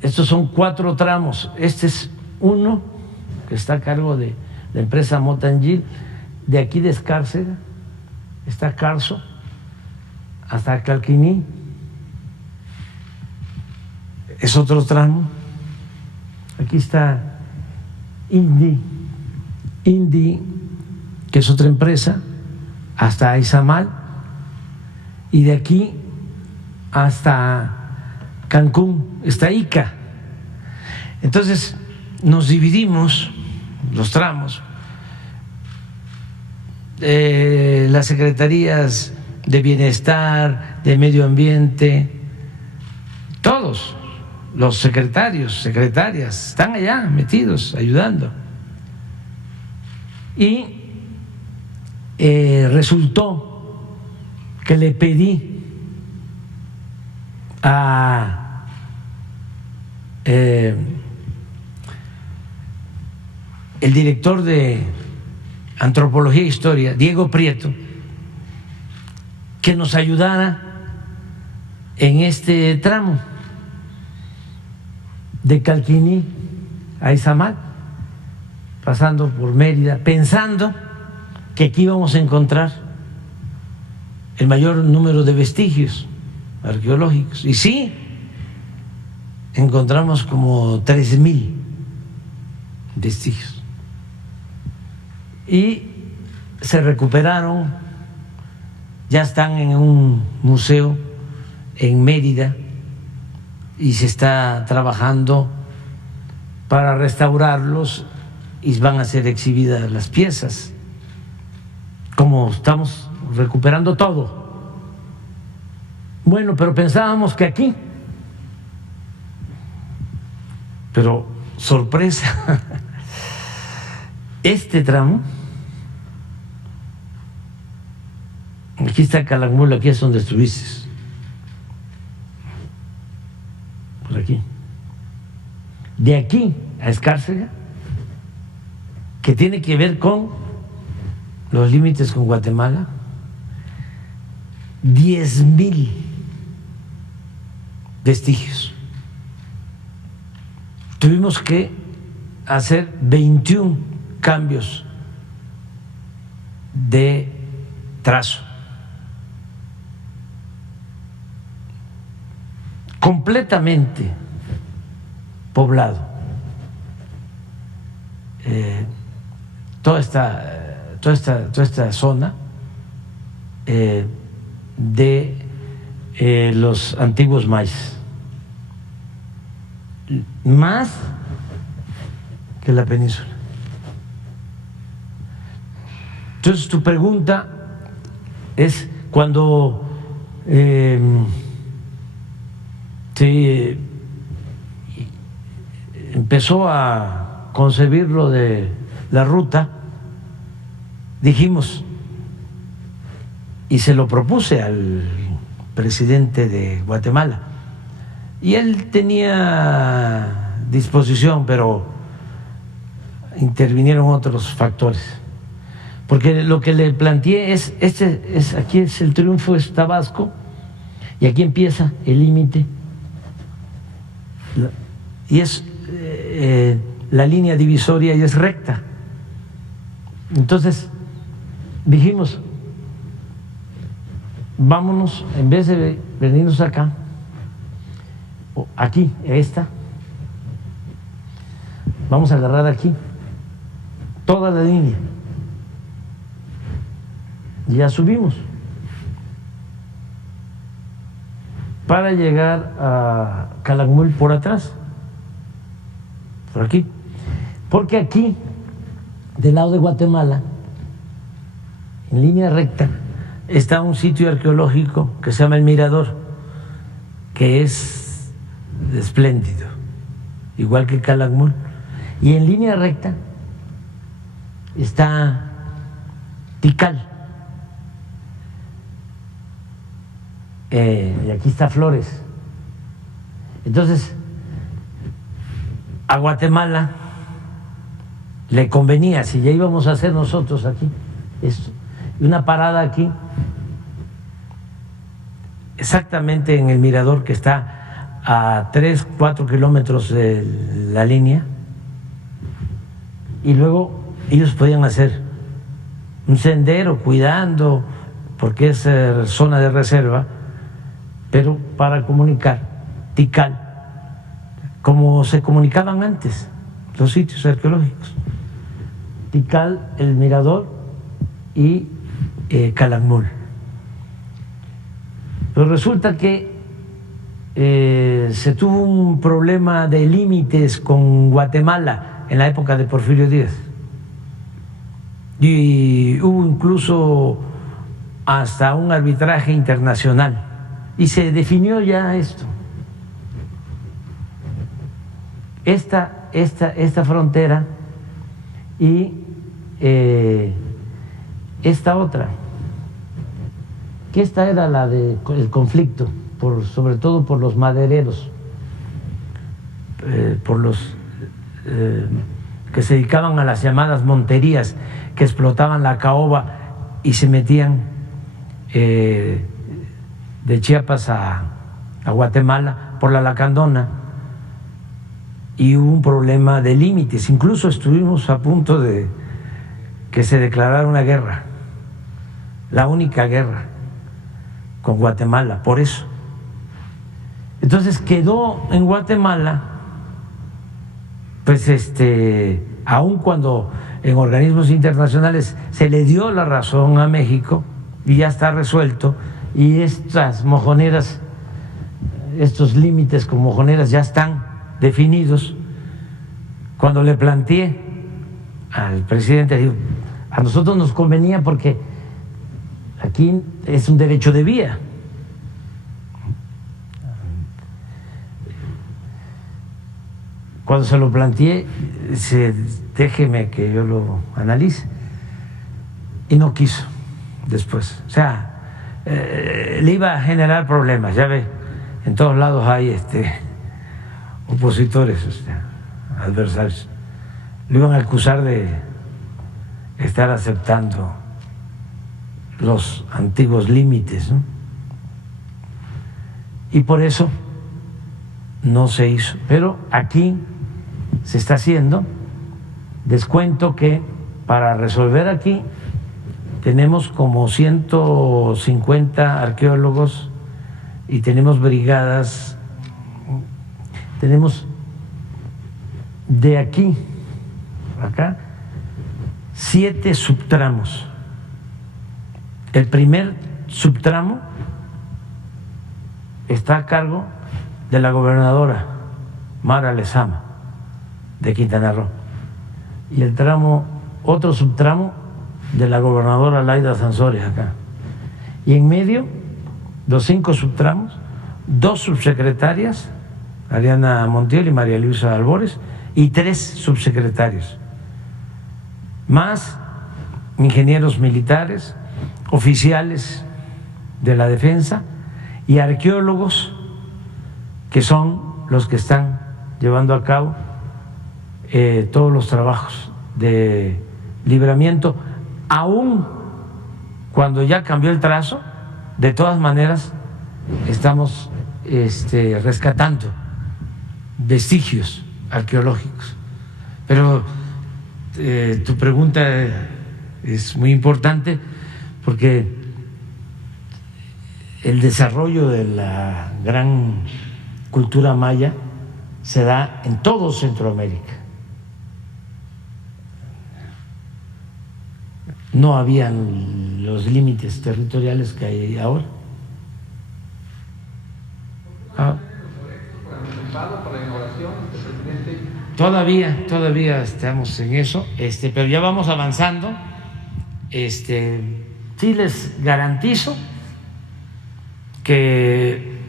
Estos son 4 tramos. Este es uno que está a cargo de la empresa Motangil, de aquí de Escárcega, está Carso, hasta Calquiní. Es otro tramo. Aquí está Indi, que es otra empresa, hasta Izamal, y de aquí hasta Cancún está ICA. Entonces nos dividimos los tramos, las secretarías de bienestar, de medio ambiente, todos los secretarios, secretarias están allá metidos, ayudando. Y resultó que le pedí a el director de Antropología e Historia, Diego Prieto, que nos ayudara en este tramo de Calquiní a Izamal, pasando por Mérida, pensando que aquí íbamos a encontrar el mayor número de vestigios arqueológicos. Y sí, encontramos como 3,000 vestigios. Y se recuperaron, ya están en un museo en Mérida y se está trabajando para restaurarlos y van a ser exhibidas las piezas. Como estamos recuperando todo. Bueno, pero pensábamos que aquí, pero sorpresa, este tramo, aquí está Calakmul, aquí es donde estuviste, por aquí, de aquí a Escárcega, que tiene que ver con los límites con Guatemala, 10,000 vestigios. Tuvimos que hacer 21 cambios de trazo, completamente poblado. Toda esta zona de los antiguos mayas, más que la península. Entonces tu pregunta es cuando se empezó a concebir lo de la ruta, dijimos, y se lo propuse al presidente de Guatemala, y él tenía disposición, pero intervinieron otros factores, porque lo que le planteé es aquí es el triunfo, es Tabasco, y aquí empieza el límite, y es la línea divisoria y es recta. Entonces dijimos, vámonos, en vez de venirnos acá, aquí, esta, vamos a agarrar aquí toda la línea y ya subimos para llegar a Calakmul por atrás, por aquí, porque aquí del lado de Guatemala, en línea recta, está un sitio arqueológico que se llama El Mirador, que es espléndido, igual que Calakmul, y en línea recta está Tikal, y aquí está Flores. Entonces, a Guatemala le convenía, si ya íbamos a hacer nosotros aquí esto, y una parada aquí, exactamente en el mirador que está a 3, 4 kilómetros de la línea, y luego ellos podían hacer un sendero cuidando, porque es zona de reserva, pero para comunicar Tikal, como se comunicaban antes los sitios arqueológicos, Tikal, El Mirador y Calakmul. Pero resulta que se tuvo un problema de límites con Guatemala en la época de Porfirio Díaz, y hubo incluso hasta un arbitraje internacional y se definió ya esto. Esta frontera y esta otra, que esta era la del conflicto, sobre todo por los madereros, por los que se dedicaban a las llamadas monterías, que explotaban la caoba y se metían de Chiapas a Guatemala por la Lacandona, y hubo un problema de límites. Incluso estuvimos a punto de que se declarara una guerra, la única guerra con Guatemala, por eso. Entonces quedó en Guatemala, pues aun cuando en organismos internacionales se le dio la razón a México y ya está resuelto, y estas mojoneras, estos límites con mojoneras ya están definidos. Cuando le planteé al presidente, digo, a nosotros nos convenía porque aquí es un derecho de vía. Cuando se lo planteé, déjeme que yo lo analice, y no quiso después. O sea, le iba a generar problemas. Ya ve, en todos lados hay opositores, adversarios. Le iban a acusar de estar aceptando los antiguos límites, ¿no? Y por eso no se hizo. Pero aquí se está haciendo. Les cuento que para resolver aquí tenemos como 150 arqueólogos y tenemos brigadas. Tenemos de aquí a acá 7 subtramos. El primer subtramo está a cargo de la gobernadora Mara Lezama de Quintana Roo, y el otro subtramo de la gobernadora Laida Sansores acá, y en medio los 5 subtramos, 2 subsecretarias, Ariana Montiel y María Luisa Albores, y 3 subsecretarios, más ingenieros militares, oficiales de la defensa y arqueólogos, que son los que están llevando a cabo todos los trabajos de libramiento. Aún cuando ya cambió el trazo, de todas maneras estamos rescatando vestigios arqueológicos. Pero tu pregunta es muy importante, porque el desarrollo de la gran cultura maya se da en todo Centroamérica. No habían los límites territoriales que hay ahora. Todavía estamos en eso, pero ya vamos avanzando. sí les garantizo que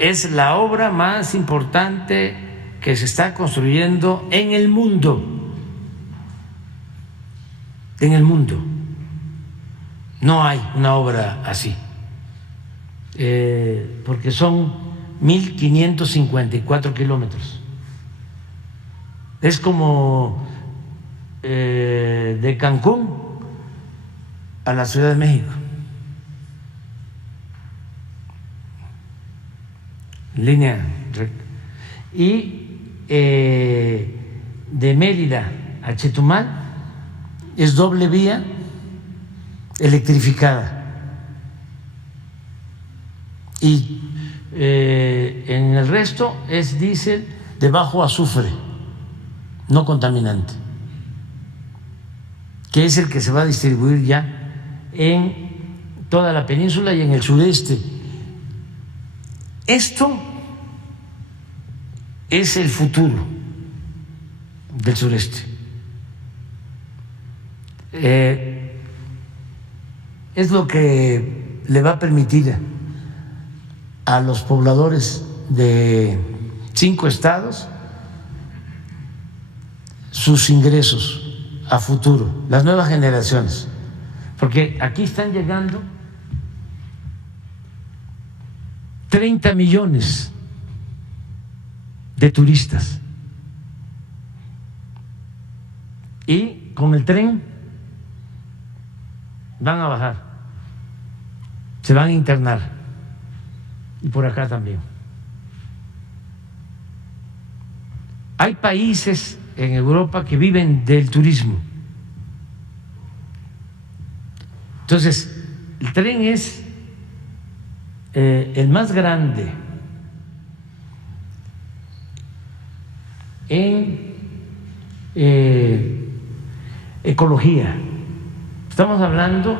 es la obra más importante que se está construyendo en el mundo. En el mundo no hay una obra así, porque son 1.554 kilómetros. Es como de Cancún a la Ciudad de México, línea recta. Y de Mérida a Chetumal es doble vía electrificada. Y en el resto es diésel de bajo azufre, no contaminante, que es el que se va a distribuir ya en toda la península y en el sureste. Esto es el futuro del sureste. Es lo que le va a permitir a los pobladores de 5 estados sus ingresos a futuro, las nuevas generaciones, porque aquí están llegando 30 millones de turistas y con el tren van a bajar, se van a internar, y por acá también. Hay países en Europa que viven del turismo. Entonces, el tren es el más grande en ecología. Estamos hablando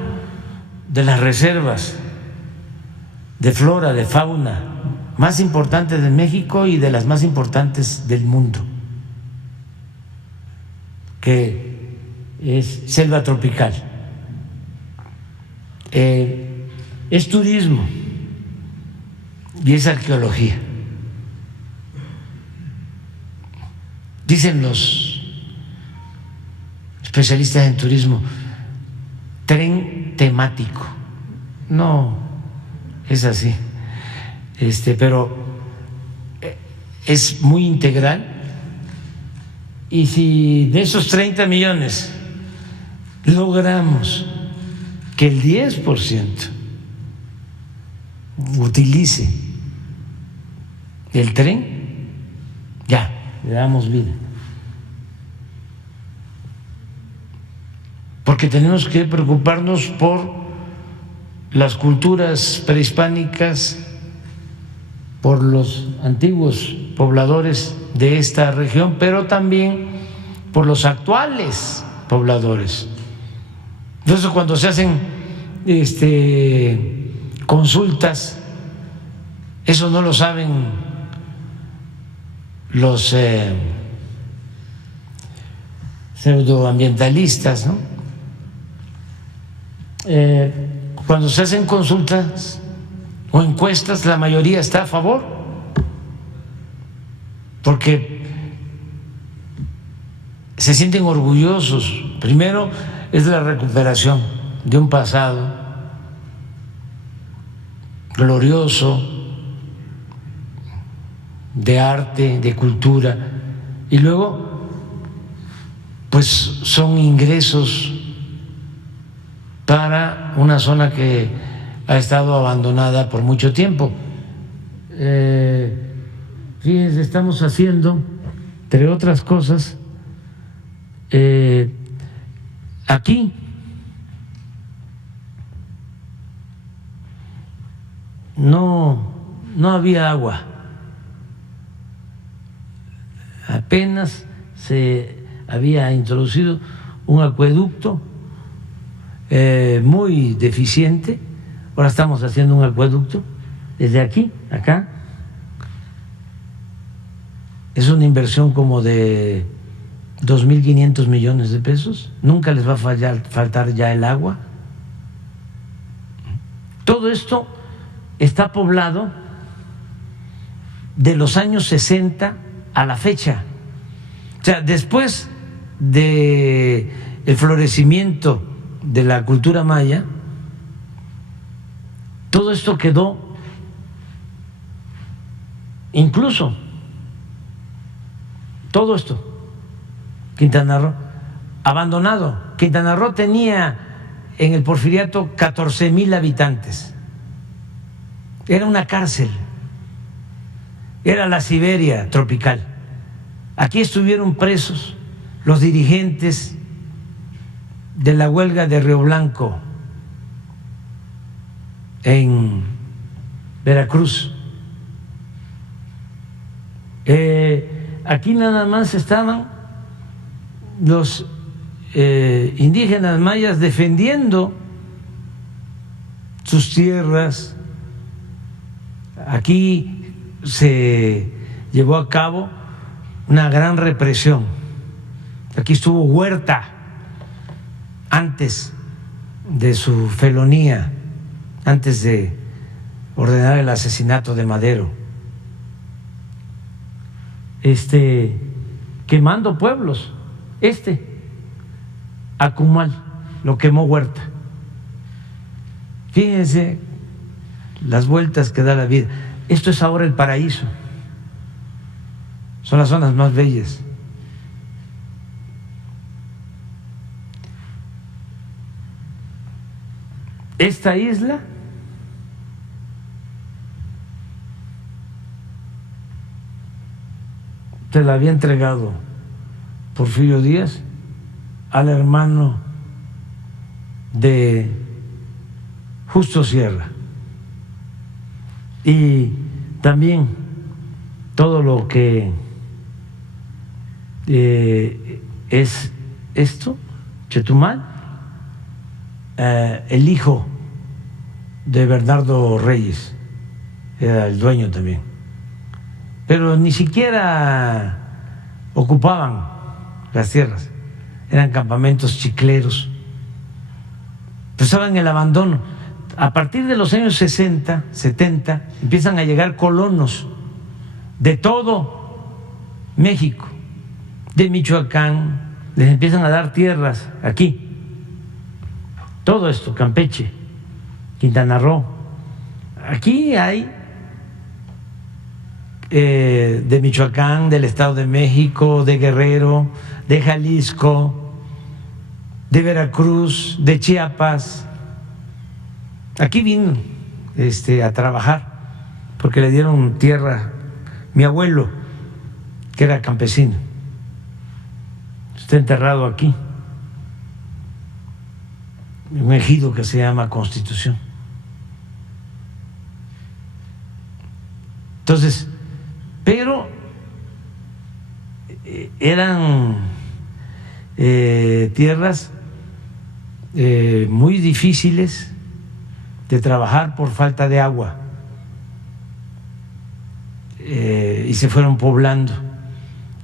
de las reservas de flora, de fauna más importantes de México y de las más importantes del mundo, que es selva tropical, es turismo y es arqueología. Dicen los especialistas en turismo, tren temático. No es así, pero es muy integral. Y si de esos 30 millones logramos que el 10% utilice el tren, ya le damos vida. Porque tenemos que preocuparnos por las culturas prehispánicas, por los antiguos pobladores de esta región, pero también por los actuales pobladores. Entonces, cuando se hacen consultas, eso no lo saben los pseudoambientalistas, ¿no? Cuando se hacen consultas o encuestas, la mayoría está a favor, porque se sienten orgullosos. Primero es la recuperación de un pasado glorioso, de arte, de cultura, y luego pues son ingresos para una zona que ha estado abandonada por mucho tiempo. Fíjense, estamos haciendo, entre otras cosas, aquí no había agua, apenas se había introducido un acueducto muy deficiente. Ahora estamos haciendo un acueducto desde aquí, acá. Es una inversión como de 2.500 millones de pesos. Nunca les va a faltar ya el agua. todo esto está poblado de los años 60 a la fecha. O sea, después de el florecimiento de la cultura maya, todo esto quedó incluso todo esto, Quintana Roo, abandonado. Quintana Roo tenía en el Porfiriato 14,000 habitantes. Era una cárcel, era la Siberia tropical. Aquí estuvieron presos los dirigentes de la huelga de Río Blanco en Veracruz. Aquí nada más estaban los indígenas mayas defendiendo sus tierras. Aquí se llevó a cabo una gran represión. Aquí estuvo Huerta antes de su felonía, antes de ordenar el asesinato de Madero, quemando pueblos. Acumal lo quemó Huerta. Fíjense las vueltas que da la vida. Esto es ahora el paraíso, son las zonas más bellas. Esta isla se la había entregado Porfirio Díaz al hermano de Justo Sierra. Y también todo lo que es esto, Chetumal, el hijo de Bernardo Reyes era el dueño también, pero ni siquiera ocupaban las tierras, eran campamentos chicleros, pues estaban en el abandono. A partir de los años 60, 70, empiezan a llegar colonos de todo México, de Michoacán, les empiezan a dar tierras aquí. Todo esto, Campeche, Quintana Roo. Aquí hay de Michoacán, del Estado de México, de Guerrero, de Jalisco, de Veracruz, de Chiapas. Aquí vino a trabajar porque le dieron tierra. Mi abuelo, que era campesino, está enterrado aquí, en un ejido que se llama Constitución. Entonces, pero eran tierras muy difíciles de trabajar por falta de agua, y se fueron poblando.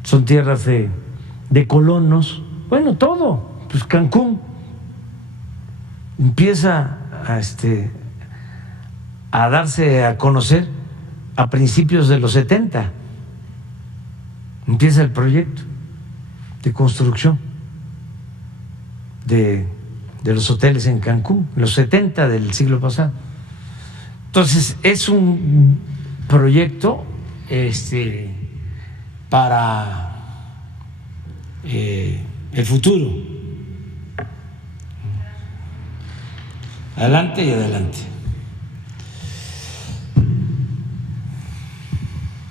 Son tierras de colonos. Bueno, todo, pues Cancún empieza a darse a conocer a principios de los 70. Empieza el proyecto de construcción de los hoteles en Cancún, en los 70 del siglo pasado. Entonces, es un proyecto para el futuro. Adelante y adelante.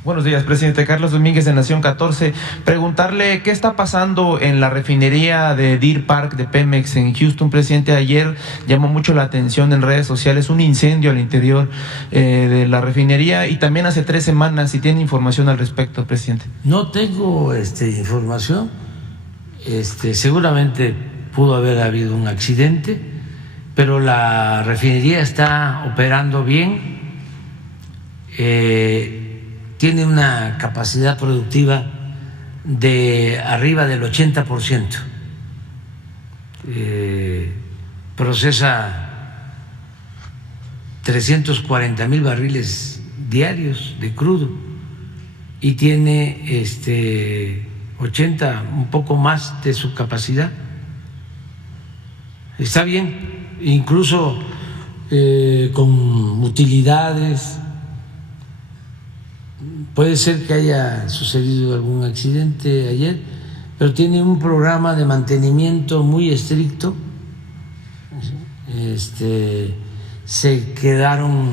Buenos días, presidente. Carlos Domínguez, de Nación 14. Preguntarle qué está pasando en la refinería de Deer Park de Pemex en Houston. Presidente, ayer llamó mucho la atención en redes sociales un incendio al interior de la refinería, y también hace 3 semanas. Si tiene información al respecto, presidente. No tengo información. Seguramente pudo haber habido un accidente, pero la refinería está operando bien. Tiene una capacidad productiva de arriba del 80%. Procesa 340,000 barriles diarios de crudo y tiene 80, un poco más de su capacidad. Está bien, incluso con utilidades. Puede ser que haya sucedido algún accidente ayer, pero tiene un programa de mantenimiento muy estricto. Se quedaron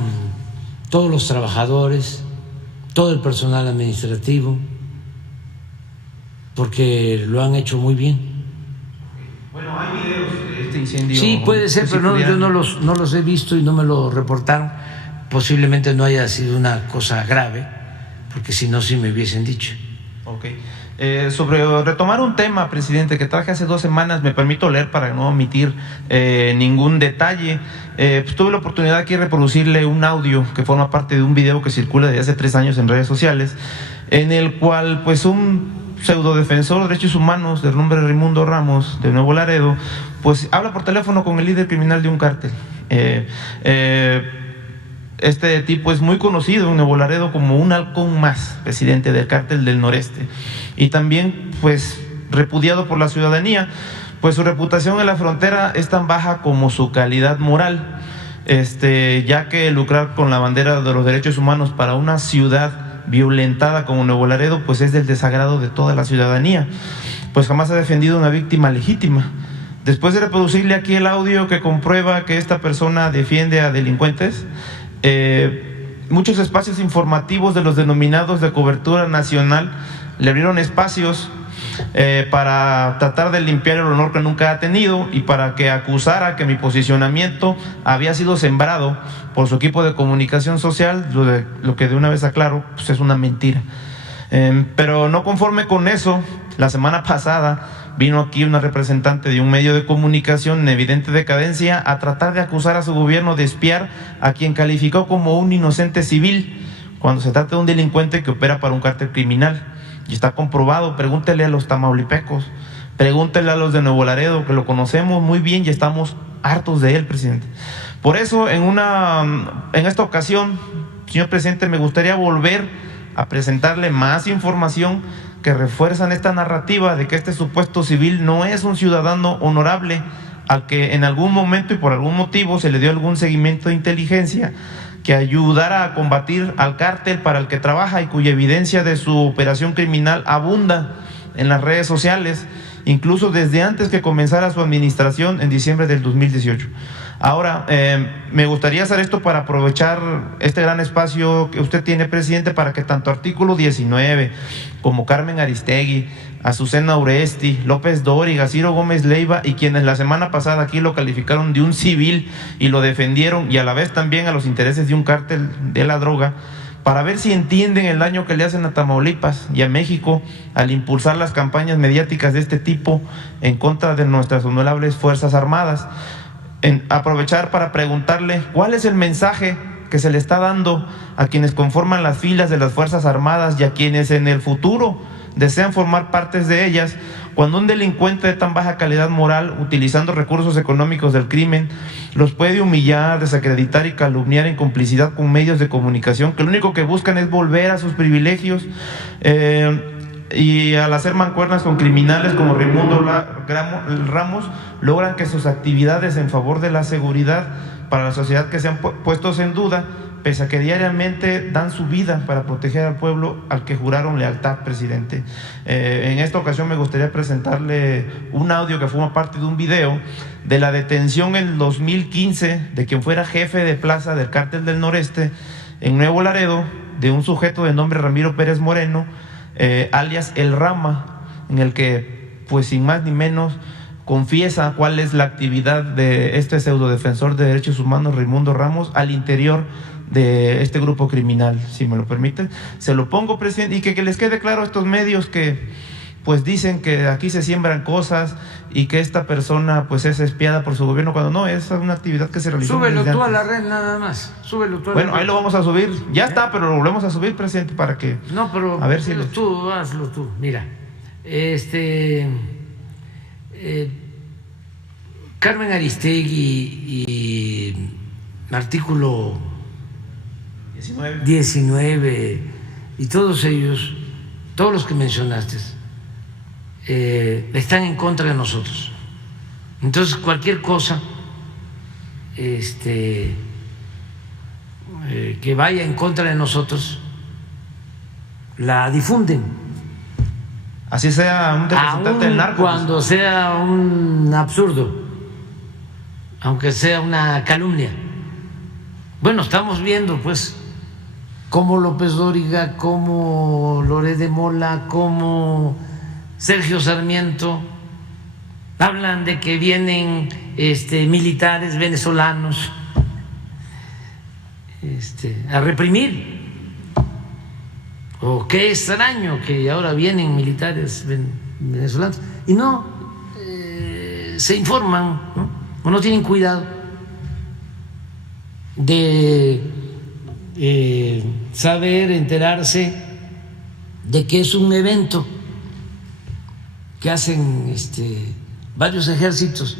todos los trabajadores, todo el personal administrativo, porque lo han hecho muy bien. Bueno, hay videos de este incendio. Sí, puede ser, pero yo no los he visto y no me lo reportaron. Posiblemente no haya sido una cosa grave, porque si no, sí me hubiesen dicho. Ok. Sobre retomar un tema, presidente, que traje hace 2 semanas, me permito leer para no omitir ningún detalle. Pues tuve la oportunidad aquí de reproducirle un audio que forma parte de un video que circula desde hace 3 años en redes sociales, en el cual pues un pseudo defensor de derechos humanos del nombre Raimundo Ramos de Nuevo Laredo pues habla por teléfono con el líder criminal de un cártel. Este tipo es muy conocido en Nuevo Laredo como un halcón más, presidente del cártel del noreste, y también pues repudiado por la ciudadanía, pues su reputación en la frontera es tan baja como su calidad moral, ya que lucrar con la bandera de los derechos humanos para una ciudad violentada como Nuevo Laredo pues es del desagrado de toda la ciudadanía, pues jamás ha defendido a una víctima legítima. Después de reproducirle aquí el audio que comprueba que esta persona defiende a delincuentes, muchos espacios informativos de los denominados de cobertura nacional le abrieron espacios para tratar de limpiar el honor que nunca ha tenido y para que acusara que mi posicionamiento había sido sembrado por su equipo de comunicación social, lo que de una vez aclaro pues es una mentira. Pero no conforme con eso, la semana pasada vino aquí una representante de un medio de comunicación en evidente decadencia a tratar de acusar a su gobierno de espiar a quien calificó como un inocente civil, cuando se trata de un delincuente que opera para un cártel criminal. Y está comprobado, pregúntele a los tamaulipecos, pregúntele a los de Nuevo Laredo, que lo conocemos muy bien y estamos hartos de él, presidente. Por eso, en esta ocasión, señor presidente, me gustaría volver a presentarle más información que refuerzan esta narrativa de que este supuesto civil no es un ciudadano honorable al que en algún momento y por algún motivo se le dio algún seguimiento de inteligencia que ayudara a combatir al cártel para el que trabaja y cuya evidencia de su operación criminal abunda en las redes sociales, incluso desde antes que comenzara su administración en diciembre del 2018. Ahora, me gustaría hacer esto para aprovechar este gran espacio que usted tiene, presidente, para que tanto Artículo 19 como Carmen Aristegui, Azucena Uresti, López Dóriga, Ciro Gómez Leiva y quienes la semana pasada aquí lo calificaron de un civil y lo defendieron y a la vez también a los intereses de un cártel de la droga, para ver si entienden el daño que le hacen a Tamaulipas y a México al impulsar las campañas mediáticas de este tipo en contra de nuestras honorables Fuerzas Armadas. Aprovechar para preguntarle cuál es el mensaje que se le está dando a quienes conforman las filas de las Fuerzas Armadas y a quienes en el futuro desean formar partes de ellas, cuando un delincuente de tan baja calidad moral, utilizando recursos económicos del crimen, los puede humillar, desacreditar y calumniar en complicidad con medios de comunicación que lo único que buscan es volver a sus privilegios, y al hacer mancuernas con criminales como Raimundo Ramos, logran que sus actividades en favor de la seguridad para la sociedad que sean puestos en duda, pese a que diariamente dan su vida para proteger al pueblo al que juraron lealtad, presidente. En esta ocasión me gustaría presentarle un audio que forma parte de un video de la detención en el 2015 de quien fuera jefe de plaza del cártel del noreste en Nuevo Laredo, de un sujeto de nombre Ramiro Pérez Moreno, alias El Rama, en el que, pues sin más ni menos, confiesa cuál es la actividad de este pseudodefensor de derechos humanos Raimundo Ramos al interior de este grupo criminal, si me lo permiten. Se lo pongo, presidente, y que les quede claro a estos medios que pues dicen que aquí se siembran cosas y que esta persona pues es espiada por su gobierno, cuando no, es una actividad que se realizó. Súbelo tú a la red nada más, súbelo tú a la red. Bueno, ahí lo vamos a subir, ya está, pero lo volvemos a subir, presidente, para que... No, pero a ver si tú, hazlo tú, mira, Carmen Aristegui y artículo 19 y todos ellos, todos los que mencionaste, están en contra de nosotros. Entonces cualquier cosa que vaya en contra de nosotros la difunden. Así sea un representante del narco. Cuando sea un absurdo, aunque sea una calumnia. Bueno, estamos viendo pues cómo López Dóriga, cómo Loret de Mola, cómo Sergio Sarmiento hablan de que vienen militares venezolanos a reprimir. O qué extraño que ahora vienen militares venezolanos y no se informan, ¿no? O no tienen cuidado de saber, enterarse de que es un evento que hacen varios ejércitos,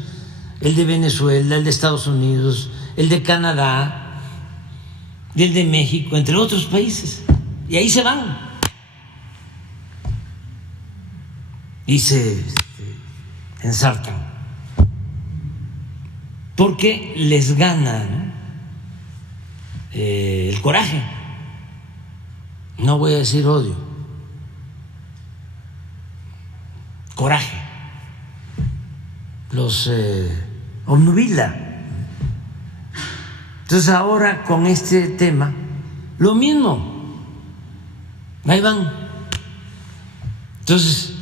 el de Venezuela, el de Estados Unidos, el de Canadá, el de México, entre otros países. Y ahí se van y se ensartan porque les gana, ¿no?, el coraje. No voy a decir odio, coraje. Los obnubila. Entonces ahora con este tema lo mismo. Ahí van. Entonces,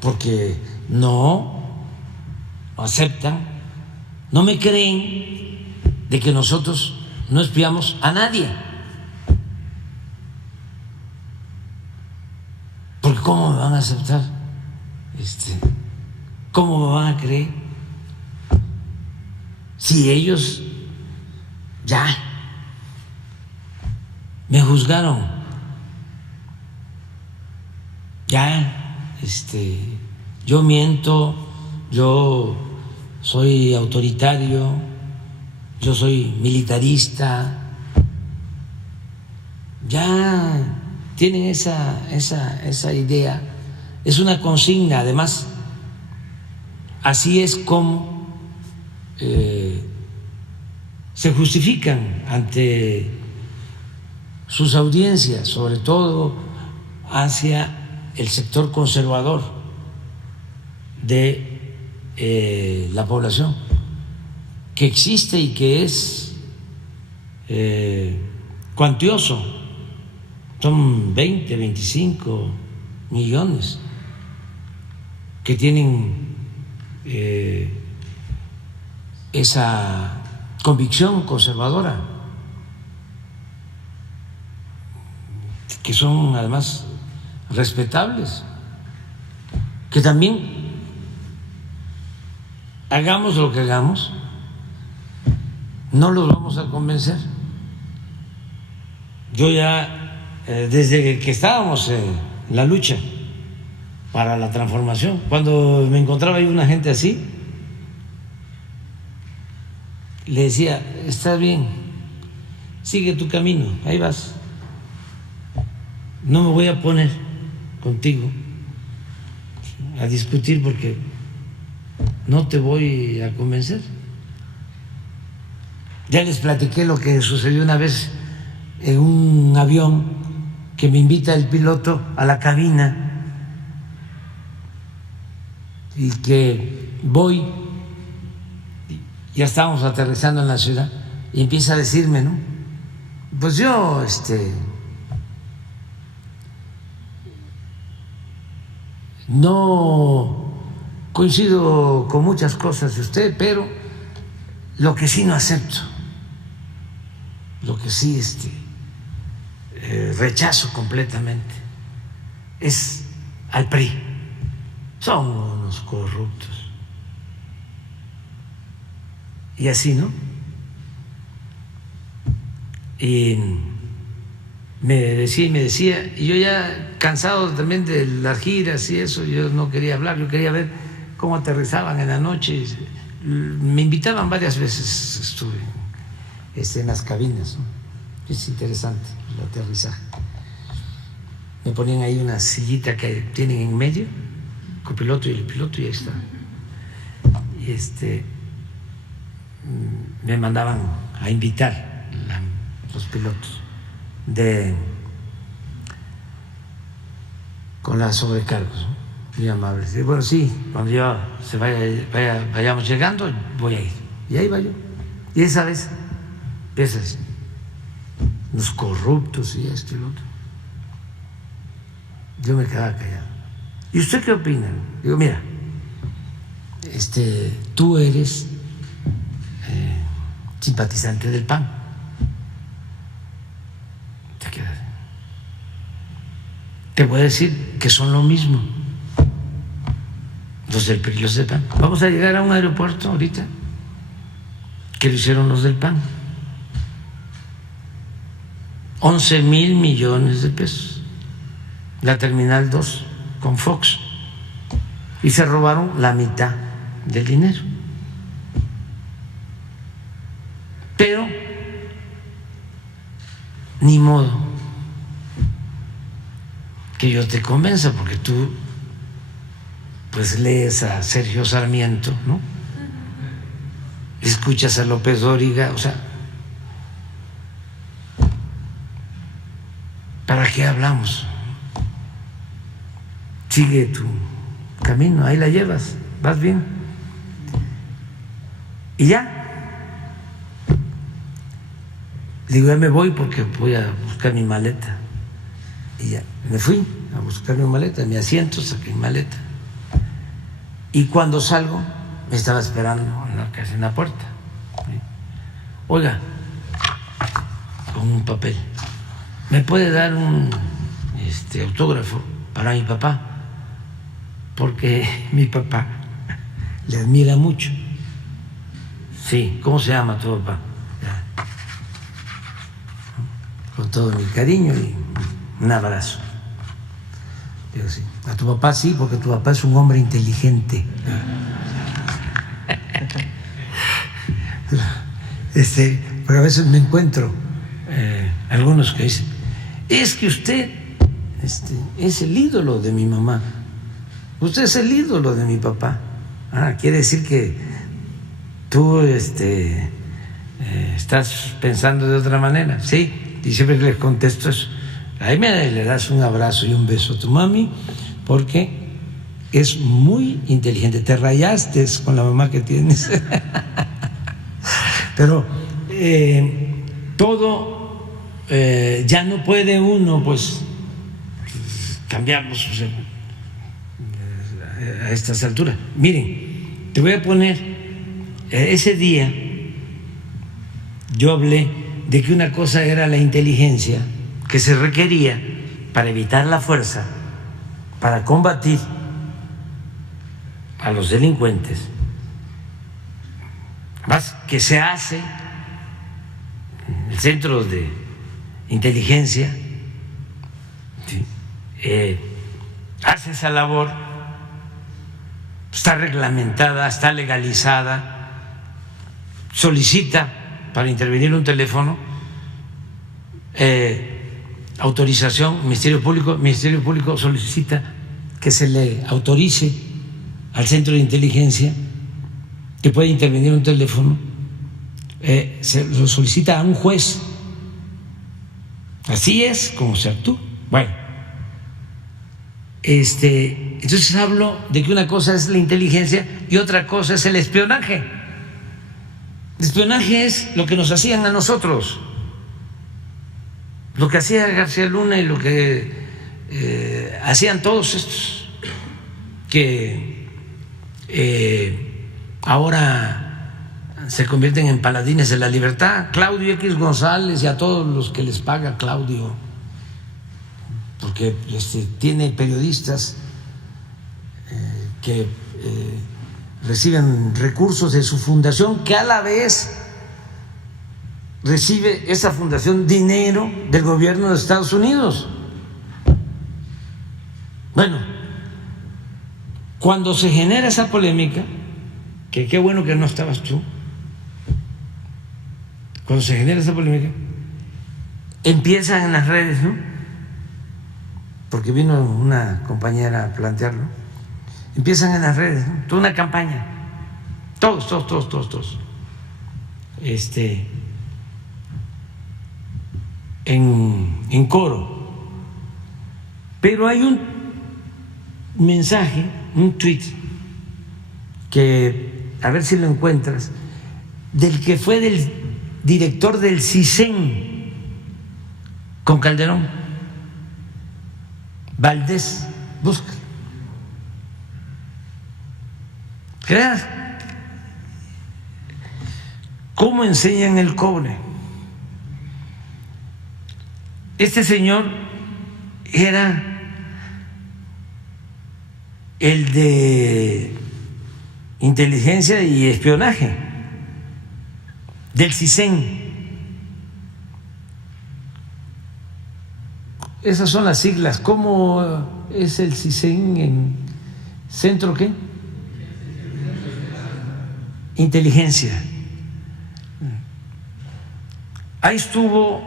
porque no aceptan, no me creen de que nosotros no espiamos a nadie. Porque ¿cómo me van a aceptar? ¿Cómo me van a creer? Si ellos ya me juzgaron. Ya, yo miento, yo soy autoritario, yo soy militarista. Ya tienen esa idea. Es una consigna, además. Así es como se justifican ante sus audiencias, sobre todo hacia el sector conservador de la población, que existe y que es cuantioso. Son 20, 25 millones que tienen esa convicción conservadora, que son además respetables, que también hagamos lo que hagamos, no los vamos a convencer. Yo ya, desde que estábamos en la lucha para la transformación, cuando me encontraba ahí una gente así, le decía: está bien, sigue tu camino, ahí vas, no me voy a poner contigo a discutir porque no te voy a convencer. Ya les platiqué lo que sucedió una vez en un avión, que me invita el piloto a la cabina y que voy, ya estábamos aterrizando en la ciudad y empieza a decirme, ¿no? Pues yo no coincido con muchas cosas de usted, pero lo que sí no acepto, lo que sí rechazo completamente es al PRI. Son unos corruptos. Y así, ¿no? Y me decía, y yo ya cansado también de las giras y eso, yo no quería hablar, yo quería ver cómo aterrizaban en la noche. Me invitaban varias veces, estuve en en las cabinas, ¿no? Es interesante el aterrizaje. Me ponían ahí una sillita que tienen en medio, copiloto y el piloto, y ahí está. Y me mandaban a invitar los pilotos con las sobrecargos, ¿no? Muy amables. Y bueno, sí, cuando yo vayamos llegando, voy a ir. Y ahí va yo. Y esa vez, empiezas, los corruptos y esto y lo otro. Yo me quedaba callado. ¿Y usted qué opina? Digo, mira, tú eres simpatizante del PAN. Te quedas. Te voy a decir que son lo mismo. Los del PRI y los del PAN. Vamos a llegar a un aeropuerto ahorita que lo hicieron los del PAN. 11,000 millones de pesos. La Terminal 2 con Fox. Y se robaron la mitad del dinero. Pero ni modo que yo te convenza, porque tú pues lees a Sergio Sarmiento, ¿no? Escuchas a López Dóriga, o sea, ¿para qué hablamos? Sigue tu camino, ahí la llevas, vas bien. Y ya. Digo, ya me voy porque voy a buscar mi maleta. Y ya, me fui a buscar mi maleta, mi asiento, saqué mi maleta. Y cuando salgo, me estaba esperando casi en la puerta. Oiga, con un papel, ¿me puede dar un autógrafo para mi papá? Porque mi papá le admira mucho. Sí, ¿cómo se llama tu papá? Con todo mi cariño y un abrazo. Digo, sí. A tu papá sí, porque tu papá es un hombre inteligente. Porque a veces me encuentro algunos que dicen, es que usted es el ídolo de mi mamá, usted es el ídolo de mi papá. Quiere decir que tú estás pensando de otra manera. Sí. Y siempre les contesto eso. Ahí le das un abrazo y un beso a tu mami, porque es muy inteligente. Te rayaste con la mamá que tienes. Pero todo ya no puede uno pues cambiarlos a estas alturas. Miren, te voy a poner ese día yo hablé de que una cosa era la inteligencia que se requería para evitar la fuerza, para combatir a los delincuentes, más que se hace en el centro de inteligencia, ¿sí? Hace esa labor, está reglamentada, está legalizada, solicita para intervenir un teléfono, autorización, Ministerio Público solicita que se le autorice al centro de inteligencia que pueda intervenir un teléfono, se lo solicita a un juez. Así es como se actúa. Bueno, entonces hablo de que una cosa es la inteligencia y otra cosa es el espionaje. El espionaje es lo que nos hacían a nosotros, lo que hacía García Luna y lo que hacían todos estos que ahora se convierten en paladines de la libertad. Claudio X González y a todos los que les paga Claudio, porque tiene periodistas que reciben recursos de su fundación, que a la vez recibe esa fundación dinero del gobierno de Estados Unidos. Bueno, cuando se genera esa polémica, que qué bueno que no estabas tú, cuando se genera esa polémica, empiezan en las redes, ¿no? Porque vino una compañera a plantearlo. Empiezan en las redes, ¿no? Toda una campaña. Todos. En coro. Pero hay un mensaje, un tweet, que a ver si lo encuentras, del que fue del director del CISEN con Calderón, Valdés, busca. ¿Creas? ¿Cómo enseñan el cobre? Este señor era el de inteligencia y espionaje del CISEN. Esas son las siglas. ¿Cómo es el CISEN en centro qué? Inteligencia. Ahí estuvo,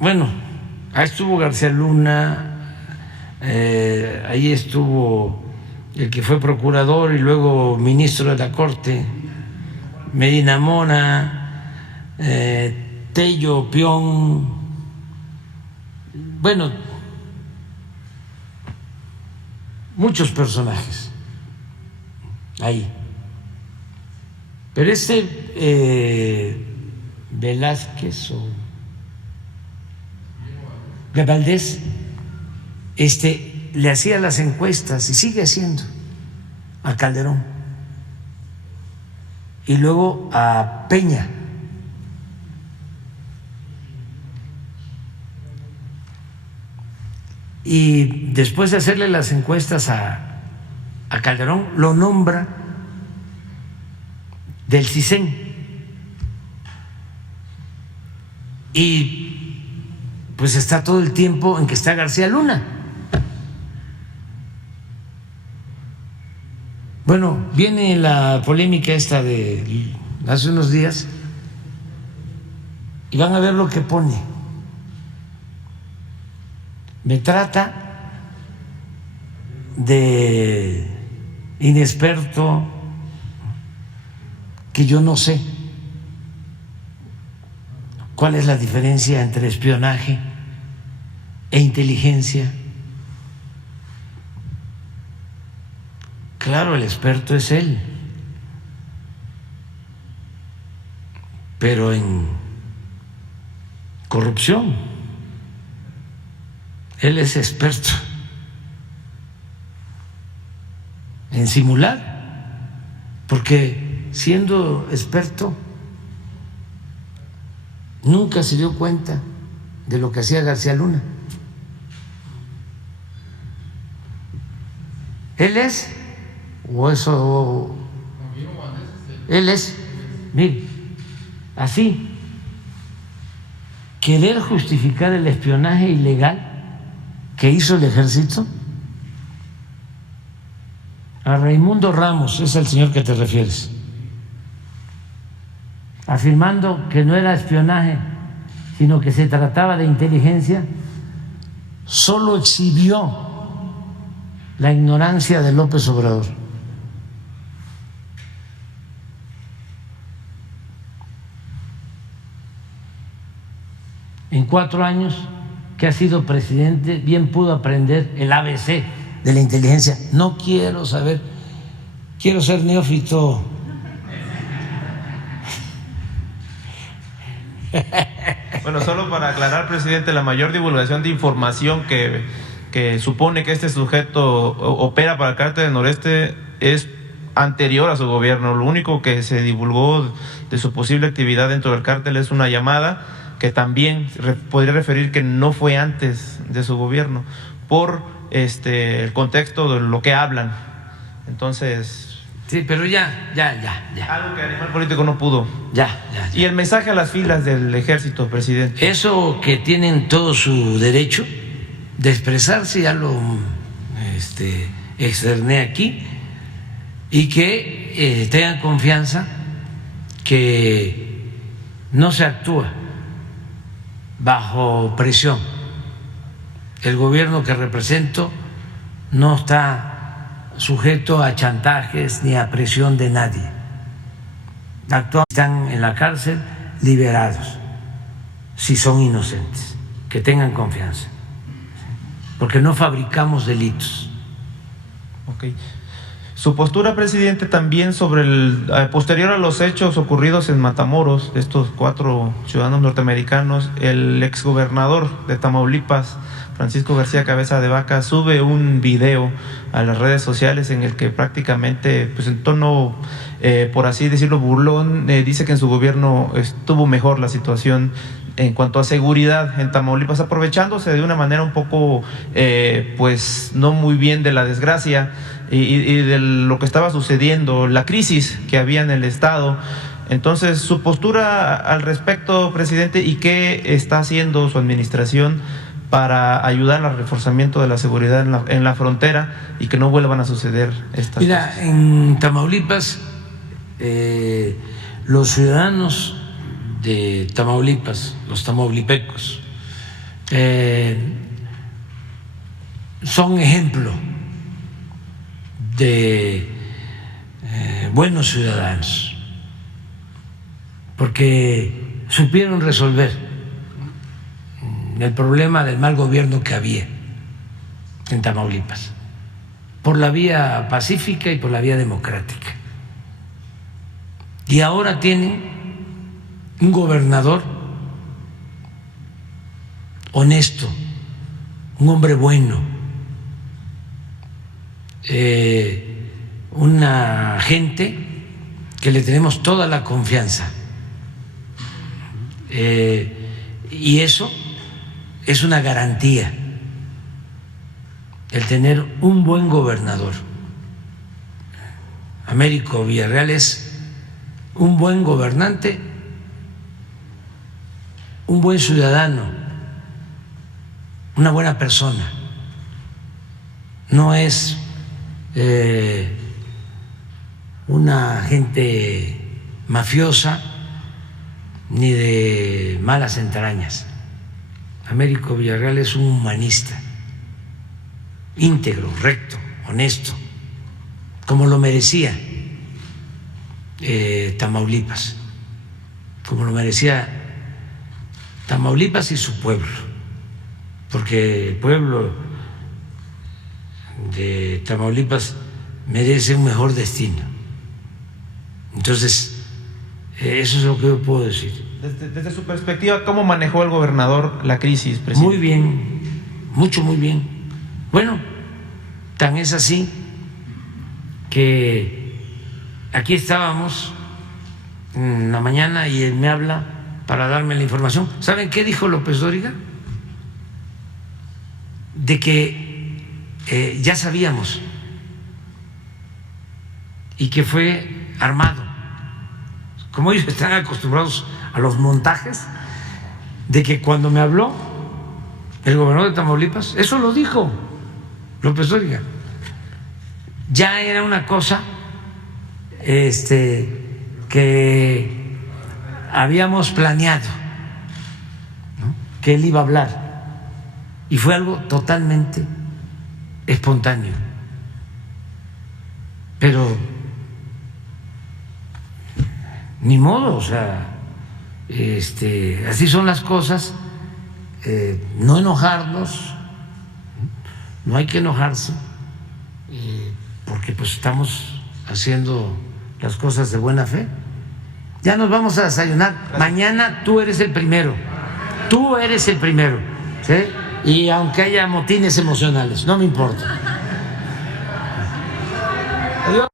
ahí estuvo García Luna, ahí estuvo el que fue procurador y luego ministro de la Corte, Medina Mora, Tello Pion, muchos personajes ahí. Pero Velázquez o de Valdés, le hacía las encuestas y sigue haciendo a Calderón y luego a Peña. Y después de hacerle las encuestas a Calderón, lo nombra del CISEN. Y pues está todo el tiempo en que está García Luna. Viene la polémica esta de hace unos días y van a ver lo que pone. Me trata de inexperto, que yo no sé cuál es la diferencia entre espionaje e inteligencia. Claro, el experto es él, pero en corrupción él es experto en simular, porque siendo experto nunca se dio cuenta de lo que hacía García Luna. Él es, mire, así, querer justificar el espionaje ilegal que hizo el ejército. A Raimundo Ramos es el señor que te refieres, afirmando que no era espionaje, sino que se trataba de inteligencia, solo exhibió la ignorancia de López Obrador. En 4 años que ha sido presidente, bien pudo aprender el ABC de la inteligencia. No quiero saber, quiero ser neófito. Solo para aclarar, presidente, la mayor divulgación de información que supone que este sujeto opera para el Cártel del Noreste es anterior a su gobierno. Lo único que se divulgó de su posible actividad dentro del cártel es una llamada que también podría referir que no fue antes de su gobierno, por el contexto de lo que hablan. Entonces... Sí, pero ya. Algo que a nivel político no pudo. Ya. Y el mensaje a las filas del ejército, presidente. Eso que tienen todo su derecho de expresarse, ya lo externé aquí, y que tengan confianza que no se actúa bajo presión. El gobierno que represento no está sujeto a chantajes ni a presión de nadie. Están en la cárcel liberados, si son inocentes, que tengan confianza, porque no fabricamos delitos. Okay. Su postura, presidente, también sobre posterior a los hechos ocurridos en Matamoros, de estos 4 ciudadanos norteamericanos, el exgobernador de Tamaulipas, Francisco García Cabeza de Vaca, sube un video a las redes sociales en el que prácticamente, pues en tono, por así decirlo, burlón, dice que en su gobierno estuvo mejor la situación en cuanto a seguridad en Tamaulipas, aprovechándose de una manera un poco, pues no muy bien de la desgracia y de lo que estaba sucediendo, la crisis que había en el Estado. Entonces, su postura al respecto, presidente, y qué está haciendo su administración para ayudar al reforzamiento de la seguridad en la frontera y que no vuelvan a suceder estas cosas. En Tamaulipas, los ciudadanos de Tamaulipas, los tamaulipecos, son ejemplo de buenos ciudadanos, porque supieron resolver el problema del mal gobierno que había en Tamaulipas, por la vía pacífica y por la vía democrática. Y ahora tienen un gobernador honesto, un hombre bueno, una gente que le tenemos toda la confianza. Y eso es una garantía, el tener un buen gobernador. Américo Villarreal es un buen gobernante, un buen ciudadano, una buena persona. No es una gente mafiosa ni de malas entrañas. Américo Villarreal es un humanista, íntegro, recto, honesto, como lo merecía Tamaulipas, como lo merecía Tamaulipas y su pueblo, porque el pueblo de Tamaulipas merece un mejor destino. Entonces, eso es lo que yo puedo decir. Desde su perspectiva, ¿cómo manejó el gobernador la crisis, presidente? Muy bien, muy bien. Bueno, tan es así que aquí estábamos en la mañana y él me habla para darme la información. ¿Saben qué dijo López Dóriga? De que ya sabíamos y que fue armado. Como ellos están acostumbrados a los montajes, de que cuando me habló el gobernador de Tamaulipas, eso lo dijo López Dóriga, ya era una cosa que habíamos planeado, ¿no? Que él iba a hablar, y fue algo totalmente espontáneo. Pero ni modo, o sea, así son las cosas. No enojarnos, no hay que enojarse, porque pues estamos haciendo las cosas de buena fe. Ya nos vamos a desayunar. Mañana tú eres el primero, ¿sí? Y aunque haya motines emocionales, no me importa. Adiós.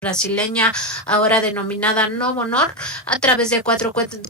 Brasileña, ahora denominada Novo Honor, a través de 4 cuentas